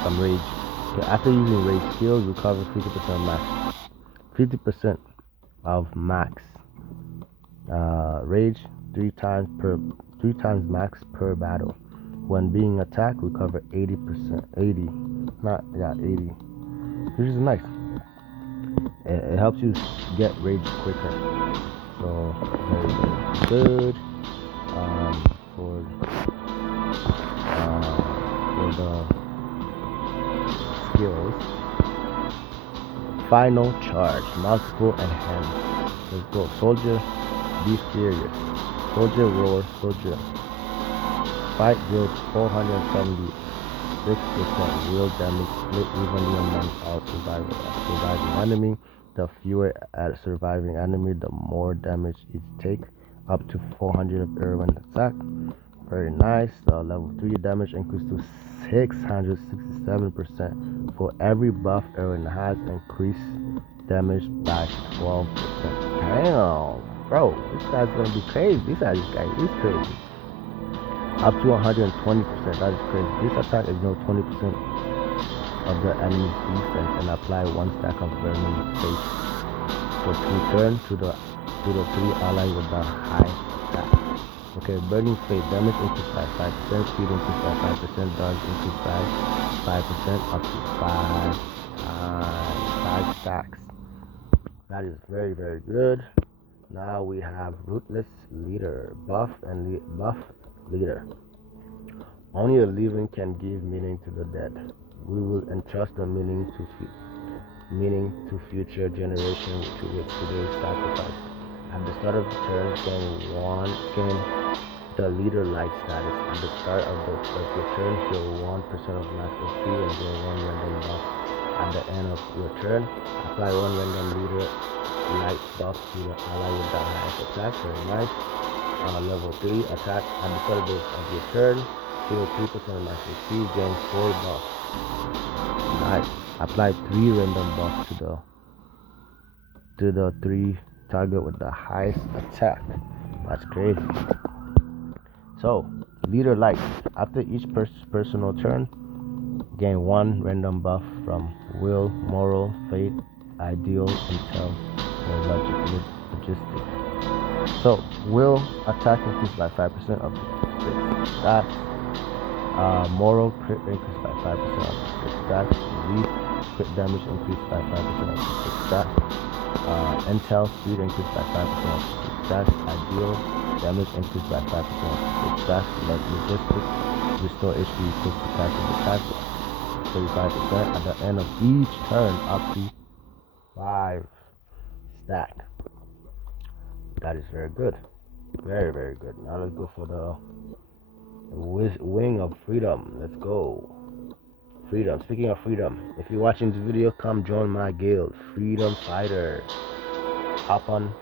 Some rage. Okay, after using rage skill, recover 50% max. 50% of max rage 3 times max per battle. When being attacked, recover 80%. 80, which is nice. It helps you get rage quicker. So very, very good. For the skills, final charge, multiple enhance. Let's go. Soldier, be furious. Soldier roar. Soldier fight deals 476% real damage, split evenly among all surviving enemy. The fewer surviving enemy, the more damage it takes. Up to 400 of Irwin attack. Very nice. Level 3 damage increase to 667%. For every buff Irwin has, increase damage by 12%. Damn, bro, this guy's gonna be crazy. This guy is crazy. Up to 120%. That is crazy. This attack ignores 20% of the enemy's defense and apply 1 stack of burning fate for 2 turns to the 3 ally with the high attack. Okay, burning fate damage increased by 5%, speed increased by 5%, dodge increased by 5%, up to 5 stacks. That is very, very good. Now we have Ruthless Leader, buff leader. Only a living can give meaning to the dead. We will entrust the meaning to future generations to which today's sacrifice. At the start of the turn, gain the leader light status. At the start of your turn, heal 1% of max HP and gain 1 random buff. At the end of your turn, apply 1 random leader light buff to the ally with the highest attack. Very nice. Level 3 attack. At the start of your turn, heal 3% of max HP, gain 4 buff. Nice. Apply 3 random buffs to the 3 target with the highest attack. That's crazy. So, leader light. After each personal turn, gain 1 random buff from will, moral, fate, ideal, intel, or logistic. So, will attack increased by 5% up to 6 stats. Moral crit increased by 5% up to 6 stats. Elite crit damage increased by 5% up to 6 stats. Intel speed increased by 5% up to 6 stats. Ideal damage increased by 5% up to 6 stats. Logistic restore HP equals to passive attack 35% at the end of each turn up to 5 stack. That is very good. Very, very good. Now let's go for the Wing of Freedom. Let's go. Freedom. Speaking of freedom, if you're watching this video, come join my guild, Freedom Fighter. Hop on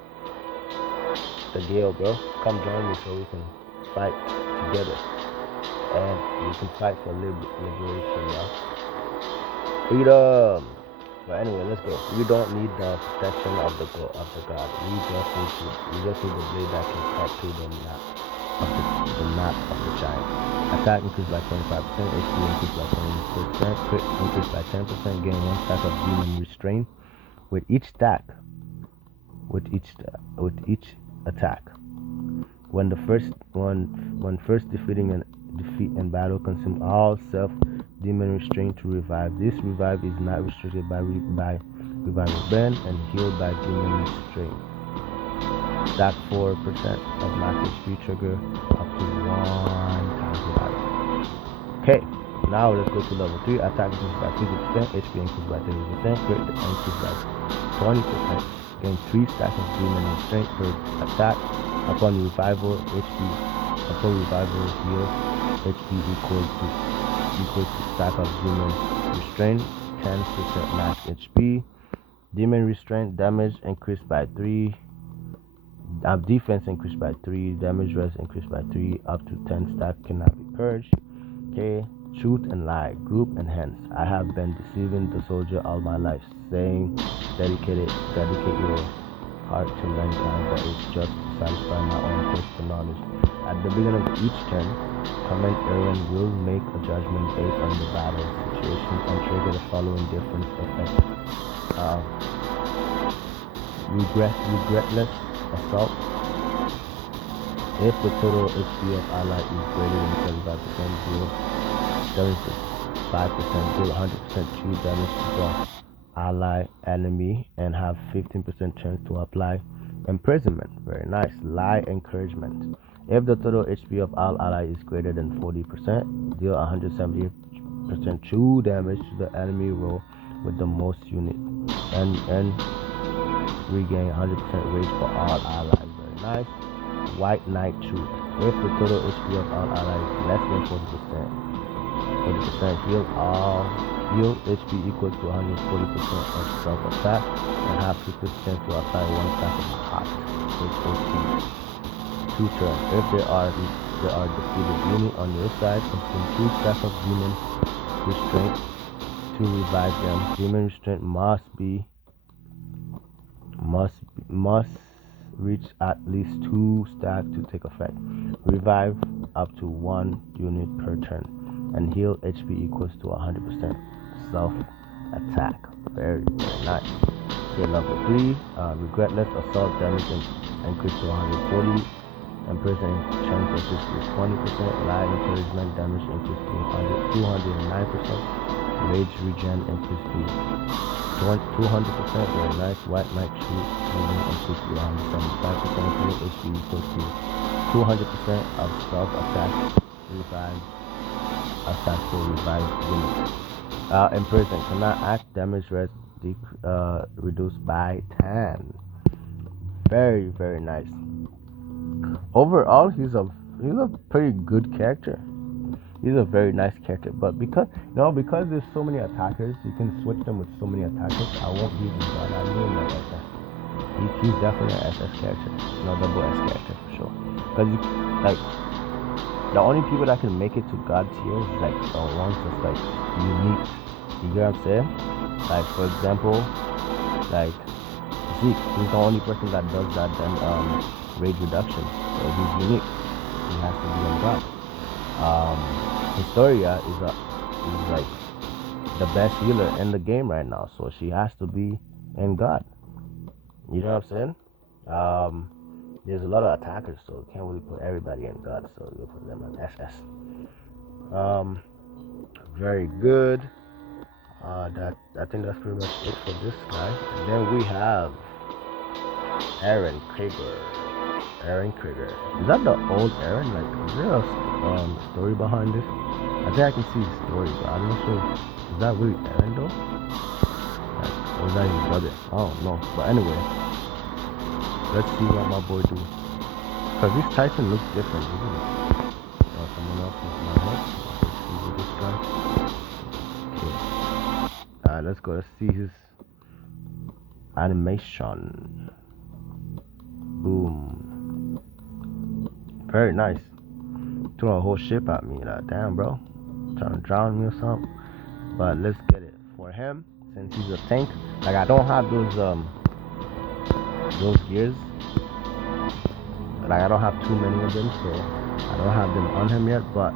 the guild, bro. Come join me so we can fight together, and we can fight for liberation, y'all. Freedom. But anyway, let's go. We don't need the protection of the god. We just need the blade that can cut through the knot of the giant. Attack increased by 25%, HP increased by 20%, crit increased by 10%, gain 1 stack of demon restraint with each attack. When first defeat in battle, consume all self demon restraint to revive. This revive is not restricted by revival burn and healed by demon restraint. Stack 4% of max HP trigger up to 1 time per battle. Okay, now let's go to level 3. Attack increased by 50%, HP increased by 30%, crit increased by 20%. Gain 3 stacks of demon restraint per attack. Upon revival heal, HP equals to stack of demon restraint, 10% max HP. Demon restraint damage increased by 3. Defense increased by 3. Damage res increased by 3. Up to 10 stack cannot be purged. Okay. Truth and lie. Group and hence. I have been deceiving the soldier all my life, saying dedicate your heart to mankind, but it's just to satisfy my own thirst for knowledge. At the beginning of each turn, Command Aaron will make a judgment based on the battle situation and trigger the following different effects. Regretless assault. If the total HP of ally is greater than 75%, deal 75%, deal 100% true damage to the ally enemy and have 15% chance to apply imprisonment. Very nice. Lie encouragement. If the total HP of all ally is greater than 40%, deal 170% true damage to the enemy roll with the most unit and regain 100% rage for all allies. Very nice. White Knight Truth. If the total HP of all allies is less than 40%, heal HP equals to 140% of self-attack and have 50% to apply 1 stack of hot HOT. 2 turns. If there are defeated unit on your side, consume 2 stacks of demon restraint to revive them. Demon restraint must reach at least 2 stacks to take effect. Revive up to 1 unit per turn and heal HP equals to 100% self attack. Very nice. Okay, level 3, regretless assault damage increase to 140, imprison chance increase to 20%, lie encouragement damage increase to 209%, rage regen increase to 200%. Very nice. White Knight Truth increase to 175%, HP equals to 200% of self attack. Revive attack for revive units. Imprison cannot act, damage res reduced by 10. Very nice. Overall, he's a pretty good character. He's a very nice character, but because there's so many attackers, you can switch them with so many attackers. I won't use him, but I knew him like SS. He's definitely an SS character, double S character for sure. Because the only people that can make it to God tier is like the ones that's like unique. You get what I'm saying? Like for example, like Zeke, he's the only person that does that rage reduction. So he's unique. He has to be on God. Historia is like the best healer in the game right now, so she has to be in God. You know what I'm saying? There's a lot of attackers, so you can't really put everybody in God, so you put them on SS. Very good. I think that's pretty much it for this guy. And then we have Aaron Krieger. Is that the old Aaron? Like, is there a story behind this? I think I can see the story, but I'm not sure. Is that really Aaron though? Like, or is that his brother? I don't know. But anyway, let's see what my boy do. Cause this Titan looks different, doesn't it? Someone else with my head. Let's see with this guy. let's go to see his animation. Boom. Very nice. Throw a whole ship at me. Like, damn, bro. Trying to drown me or something. But let's get it. For him, since he's a tank, like I don't have those gears. Like I don't have too many of them, so I don't have them on him yet. But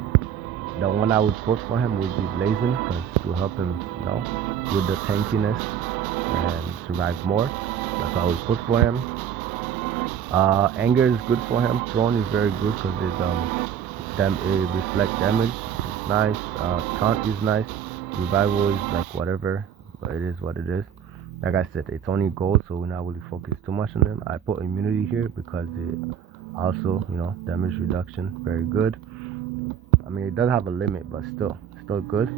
the one I would put for him would be blazing, because to help him, with the tankiness and survive more. That's what I would put for him. Anger is good for him. Throne is very good because it reflect damage. It's nice. Taunt is nice. Revival is like whatever, but it is what it is. Like I said, it's only gold, so we're not really focused too much on them. I put immunity here because it also, damage reduction, very good. I mean, it does have a limit, but still good.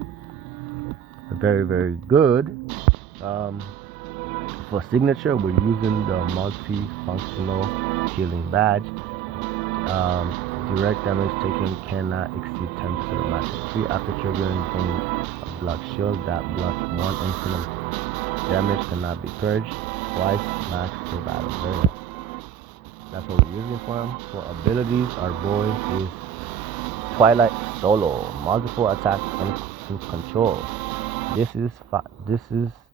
Very, very good. For signature, we're using the multi-functional healing badge. Direct damage taken cannot exceed 10% of max HP. After triggering, gain a block shield that block 1 infinite damage cannot be purged twice max per battle. Very nice. That's what we're using for him. For abilities, our boy is Twilight Solo, multiple attack and control. This is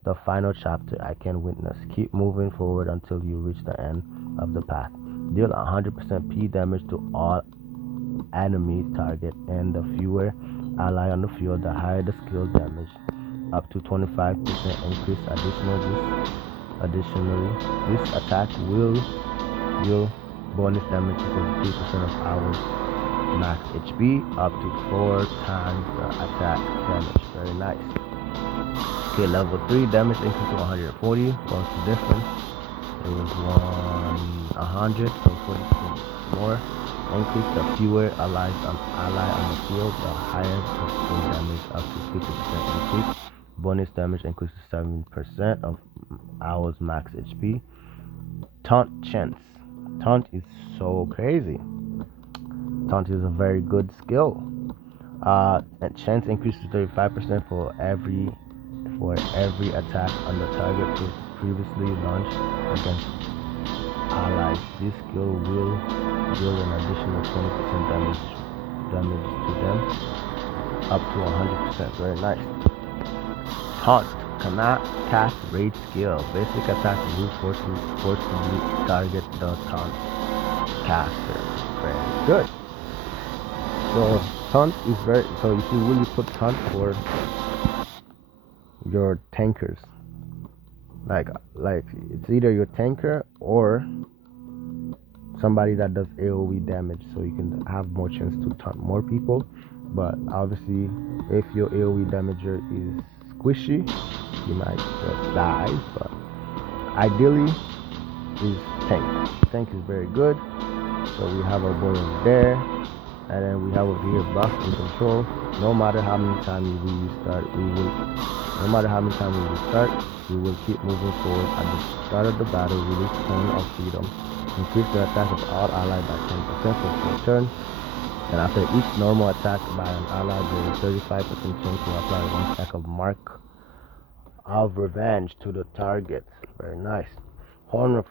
the final chapter I can witness. Keep moving forward until you reach the end of the path. Deal 100% P damage to all enemy target, and the fewer ally on the field, the higher the skill damage. Up to 25% increase. Additionally, this attack will deal bonus damage equal to 3% of ours max HP, up to 4 times the attack damage. Very nice. Okay, level 3 damage increase to 140. What's the difference? It was 100, so 40% more. Increase. The fewer ally on the field, the higher the skill damage, up to 50% increase. Bonus damage increases 7% of ours max HP. Taunt chance. Taunt is so crazy. Taunt is a very good skill. And chance increases 35% for every attack on the target previously launched against allies. This skill will deal an additional 20% damage to them, up to 100%. Very nice. Taunt cannot cast rage skill. Basic attack will forcibly target the taunt caster. Very good. So taunt is so you should really put taunt for your tankers. Like it's either your tanker or somebody that does AoE damage, so you can have more chance to taunt more people. But obviously, if your AoE damager is squishy, you might just die. But ideally, is tank. Tank is very good. So we have our boy over there, and then we have over here buff and control. No matter how many times we restart, we will keep moving forward. At the start of the battle, release Cone of Freedom. Increase the attack of all allies by 10% for full turn. And after each normal attack by an ally, there is 35% chance to apply 1 stack of Mark of Revenge to the target. Very nice. Horn of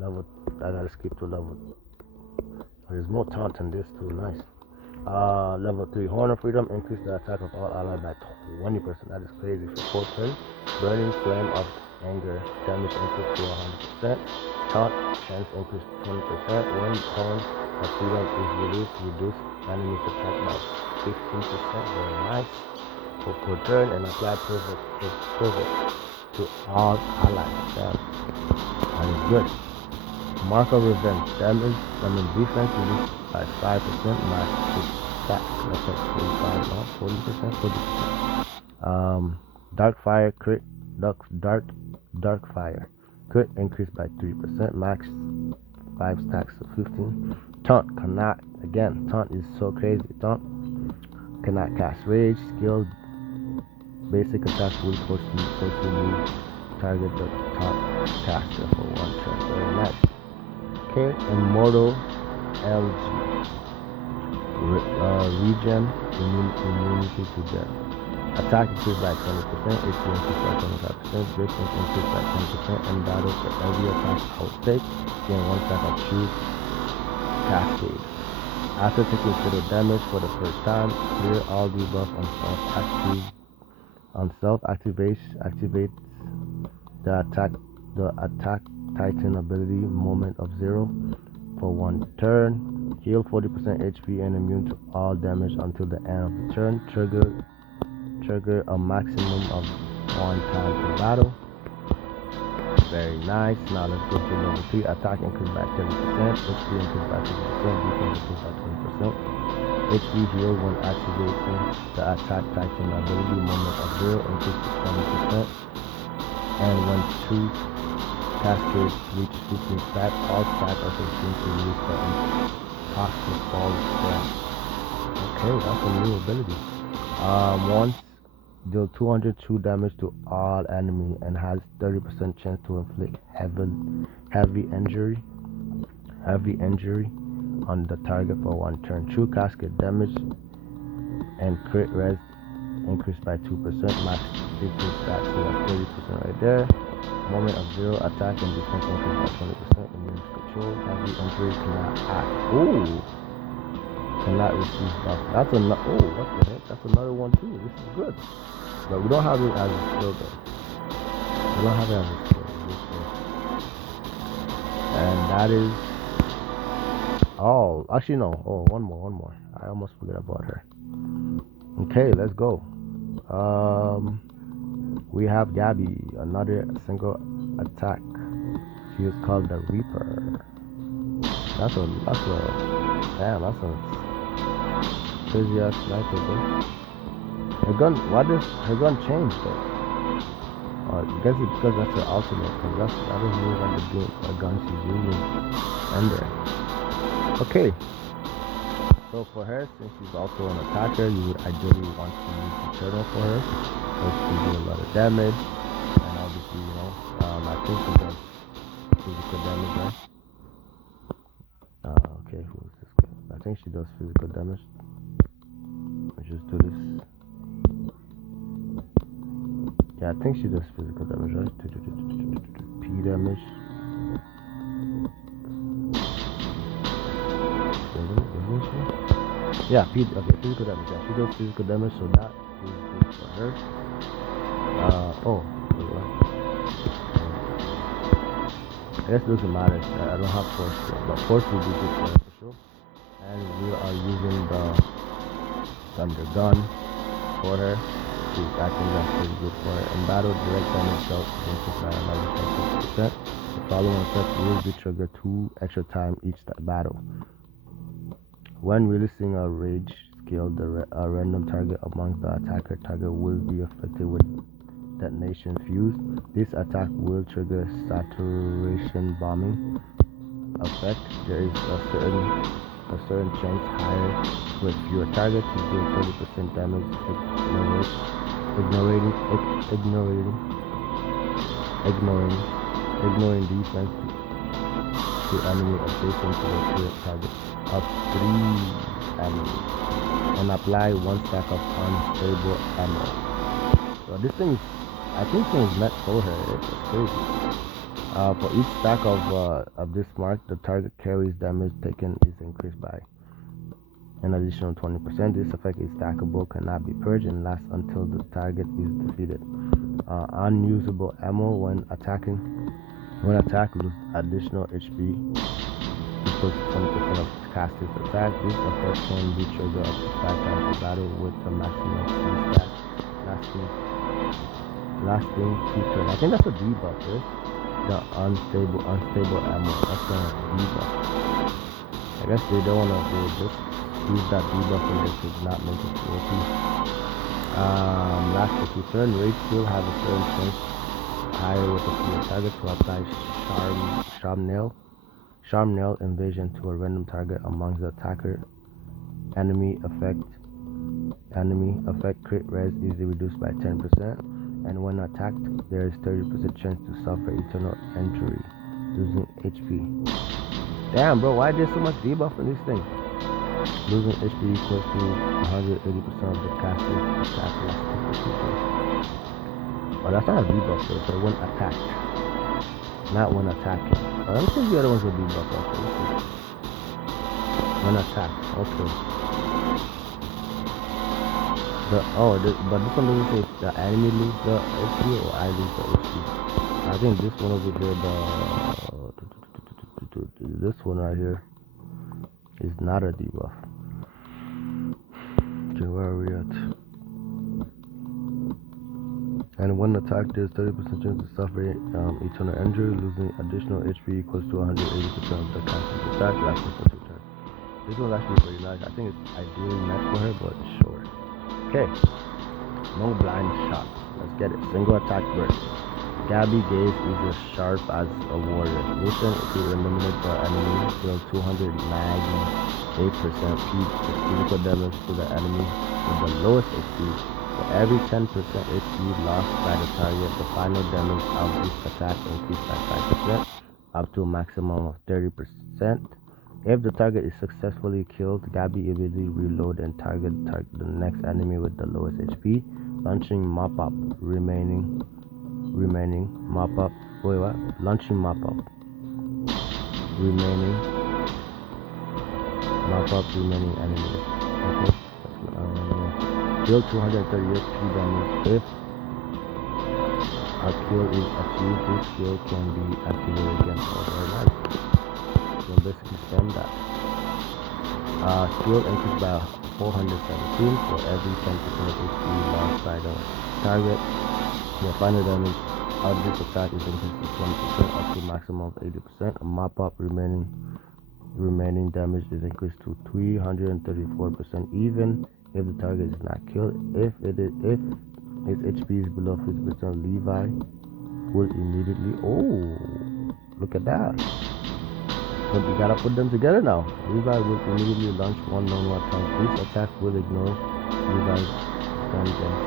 level. I gotta skip to level. There's more taunt in this too. Nice. Level 3 Horn of Freedom. Increase the attack of all allies by 20%. That is crazy for full turn. Burning Flame of Anger. Damage increase to 100%. Taunt chance increase 20%. When Horn of Freedom is released, reduce enemies attack by 15%. Very nice. For full turn, and apply provoke to all allies. That is good. Mark of Revenge. Damage, defense reduced by 5%. Max attack. That's like 45, no, 40%, 40%. Dark Fire crit. Dark Fire. Crit increased by 3%. Max 5 stacks to 15. Taunt cannot. Again, taunt is so crazy. Taunt cannot cast rage. Skill. Basic attack will forcibly target the taunt caster for 1 turn. Very nice. Okay, Immortal LG. Regen immunity to death. Attack increased by 20%, HP increased by 25%, distance increased by 10%, and battle for every attack outtake, gain 1 stack of true cascade. After taking fatal damage for the first time, clear all debuff on self activates the attack Titan ability moment of 0 for 1 turn. Heal 40% HP and immune to all damage until the end of the turn. Trigger a maximum of 1 time per battle. Very nice. Now let's go to level 3. Attack increased by 30%, HP increased by 50%, defense increased by 20%. HP heal when activating the attack Titan ability moment of 0 increased to 20%. And when 2 cascades reach 15 stack, all stack are consumed to use the imposter fall strength. Okay, that's a new ability. Once deal 202 damage to all enemy and has 30% chance to inflict heavy injury on the target for 1 turn. True cascade damage and crit res increased by 2%, max 15 stacks, so that's 30% right there. Moment of 0, attack and defense increased by 20%, immune to control, heavy injury, cannot act. Ooh! Cannot receive buff. That's another, oh, what the heck? That's another one too. This is good. But we don't have it as a skill though. We don't have it as a skill. And that is all. Actually, no. Oh, one more. I almost forgot about her. Okay, let's go. We have Gabby, another single attack. She is called the Reaper. That's a crazy ass sniper, bro. Her gun, why does her gun change though? I guess it's because that's her ultimate, because that doesn't mean like the gun she's using in there. Okay. So for her, since she's also an attacker, you would ideally want to use the turtle for her, because she can do a lot of damage, and obviously, you know, I think she does physical damage, right? Okay, who is this guy? I think she does physical damage. Let's just do this. Yeah, I think she does physical damage, right? P damage. Isn't she? Yeah, physical damage. Yeah, she does physical damage, so that is good for her. I guess it doesn't matter. I don't have force yet, but force will be good for her for sure. And we are using the thunder gun for her. I think that's pretty good for her. In battle, direct damage dealt increased by another 20%. The following effect will be triggered 2 extra time each battle. When releasing a rage skill, a random target amongst the attacker target will be affected with detonation fuse. This attack will trigger saturation bombing effect. There is a certain chance higher with fewer targets to deal 30% damage, ignoring defense to enemy adjacent to the current target of 3 enemies, and apply 1 stack of unstable ammo. So this thing is, I think this thing is meant for her. It's crazy. For each stack of this mark, the target carries damage taken is increased by an additional 20%. This effect is stackable, cannot be purged, and lasts until the target is defeated. Unusable ammo when attacked, lose additional HP equals 20% of caster's attack. This effect can be triggered up to 5 times per battle with a maximum 3 stack, lasting 2 turns. I think that's a debuff, right? The unstable ammo. That's a debuff. I guess they don't wanna just use that debuff and they could not make it too OP. Last for 2 turns, rage still have a certain chance higher with a fewer target to apply Sharp Nail invasion to a random target amongst the attacker. Enemy effect crit res is reduced by 10%, and when attacked, there is 30% chance to suffer eternal injury, losing HP. Damn, bro, why is there so much debuff in this thing? Losing HP equals to 180% of the caster's attack lasting for 2 turns. Oh, that's not a debuff though, so when attacked. Not when attacking. Oh, let me see if the other one's a debuff also. When attacked, okay. But this one doesn't say if the enemy lose the HP or I lose the HP. I think this one over here, this one right here is not a debuff. Okay, where are we at? And when attacked, there's 30% chance of suffering eternal injury. Losing additional HP equals to 180% of the caster's attack lasting for 2 turns. This one's actually pretty nice. I think it's ideally meant for her, but sure. Okay. No blind shots. Let's get it. Single attack burst. Gabby gaze is as sharp as a warrior. Mission to eliminate the enemy. Deal 298% physical damage to the enemy with the lowest HP. For every 10% HP lost by the target, the final damage of this attack increased by 5%, up to a maximum of 30%. If the target is successfully killed, Gabby immediately reload and target the next enemy with the lowest HP, launching mop-up, remaining mop-up. Wait, what? Launching mop-up. Remaining enemy. Okay. Deal 230 HP damage. If a kill is achieved, this skill can be activated again. Oh, very nice. So basically spam that. Skill increased by 417 for every 10% of HP lost by the target. The final damage of this attack is increased to 20% up to a maximum of 80%. A mop-up remaining damage is increased to 334%, even if the target is not killed. If its HP is below 50%, Levi will immediately. Oh, look at that! But we gotta put them together now. Levi will immediately launch one normal attack. This attack will ignore Levi's vengeance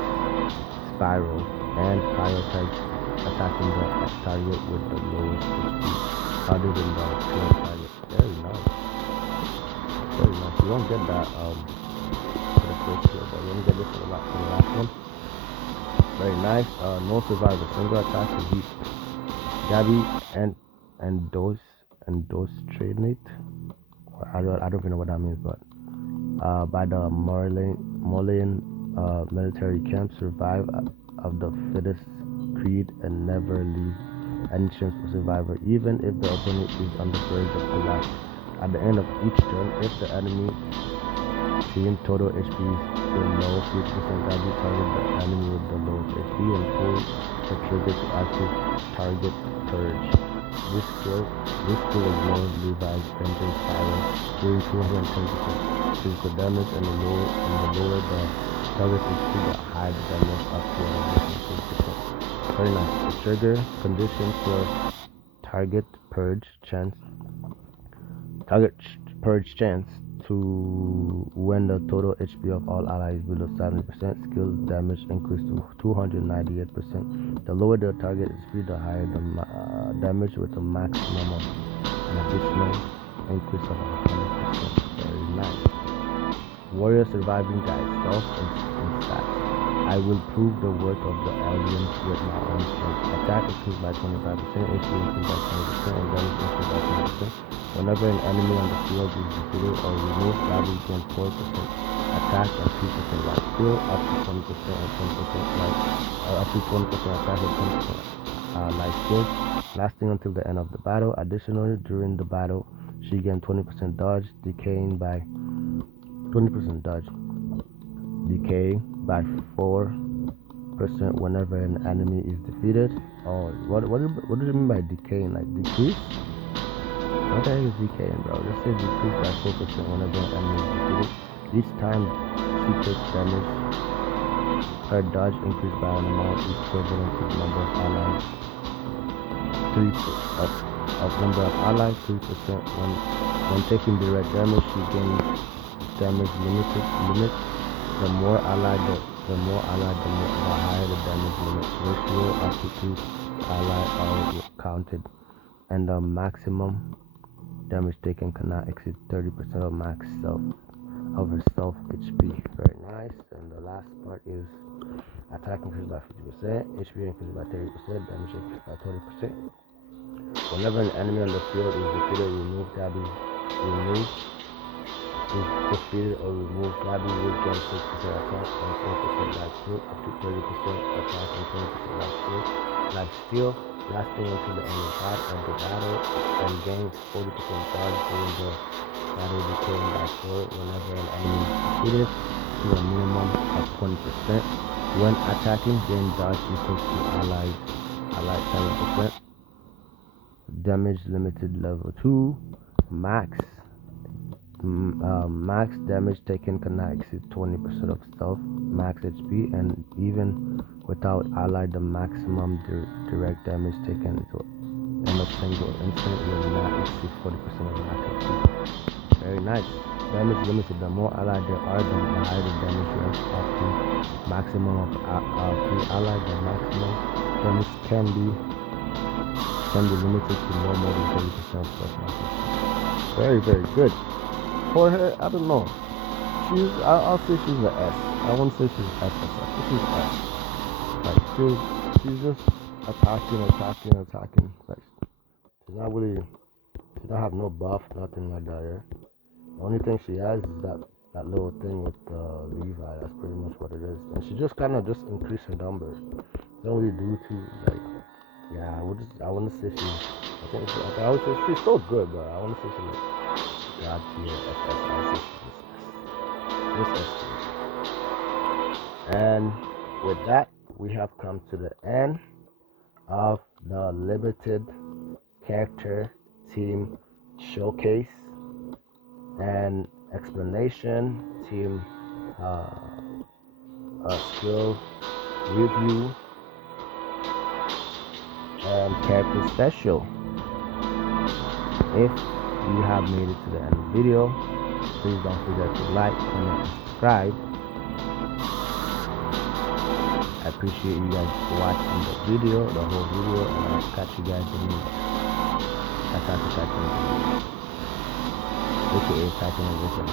spiral and prioritize attacking the target with the lowest HP other than the current target. Very nice. Very nice. You won't get that for the first kill, but you're gonna get this for the last one. Very nice. No survivor. Single attack to beat Gabby and those trainate. I don't even know what that means, but by the Molian military camp, survive of the fittest creed and never leave any chance for survivor, even if the opponent is on the verge of collapse. At the end of each turn, if the enemy team total HP is below 50%, Gabby target the enemy with the lowest HP and pull the trigger to active target purge. This skill ignores Levi's vengeance spiral, doing 210% physical damage, and the lower the target HP, the higher the damage up to 150%. Very nice. The trigger condition for target purge chance to when the total HP of all allies below 70%, skill damage increased to 298%. The lower the target HP, the higher the damage, with a maximum of an additional increase of 100%. Very nice. Warrior surviving guide, self and stats. I will prove the worth of the aliens with my own strength. Attack increased by 25%, HP increased by 20%, and damage increased by 20%. Whenever an enemy on the field is defeated or removed, Gabby gains 4% attack and 2% life steal, up to 20% and 20% life, up to 20% attack and 10% life steal, lasting until the end of the battle. Additionally, during the battle, she gained 20% dodge, decaying by 20% dodge, decay by 4% whenever an enemy is defeated. Oh, what do you mean by decaying? Like decrease? What the heck is decaying, bro? Just say decrease by 4% whenever an enemy is defeated. Each time she takes damage, her dodge increased by an amount equivalent to the number of allies. 3% when taking direct damage. She gains damage limit. The more allied, the higher the damage limit ratio. Up to 2 allies are counted, and the maximum damage taken cannot exceed 30% of max self. of herself HP. Very nice. And the last part is attack increased by 50%, HP increased by 30%, damage increased by 20%. Whenever an enemy on the field is defeated, remove Gabby's removed. Is defeated or removed, Gabby will gain 6% attack and 4% life steal, up to 30% attack and 20% life steal, lasting until the end of the battle, and gains 40% charge during the battle, decaying by 4 whenever an enemy is defeated to a minimum of 20%. When attacking, gain dodge equals to allied 7%. Damage limited level 2. Max damage taken cannot exceed 20% of stealth, max HP, and even without allied, the maximum direct damage taken in a single instant will not exceed 40% of max HP. Very nice. Damage limited. The more allied there are, the higher the damage ranks up to maximum of 3 allied. The maximum damage can be limited to no more than 30% plus max HP. Very, very good. For her, I don't know. I'll say she's an S. I won't say she's SSS, but she's S. Like she's just attacking. Like she's not really. She don't have no buff, nothing like that. Yeah. The only thing she has is that little thing with Levi. That's pretty much what it is. And she just kind of just increase her number. Don't really do too like. Yeah, I wouldn't say she's. I would say she's still good, but I wouldn't say she's like God tier SS. This S tier. And with that, we have come to the end of the limited character team showcase and explanation, team skill review, and character special. If you have made it to the end of the video, please don't forget to like, comment, and subscribe. I appreciate you guys watching the whole video, and I'll catch you guys in the next. That's how to Titan, aka Titan Edition.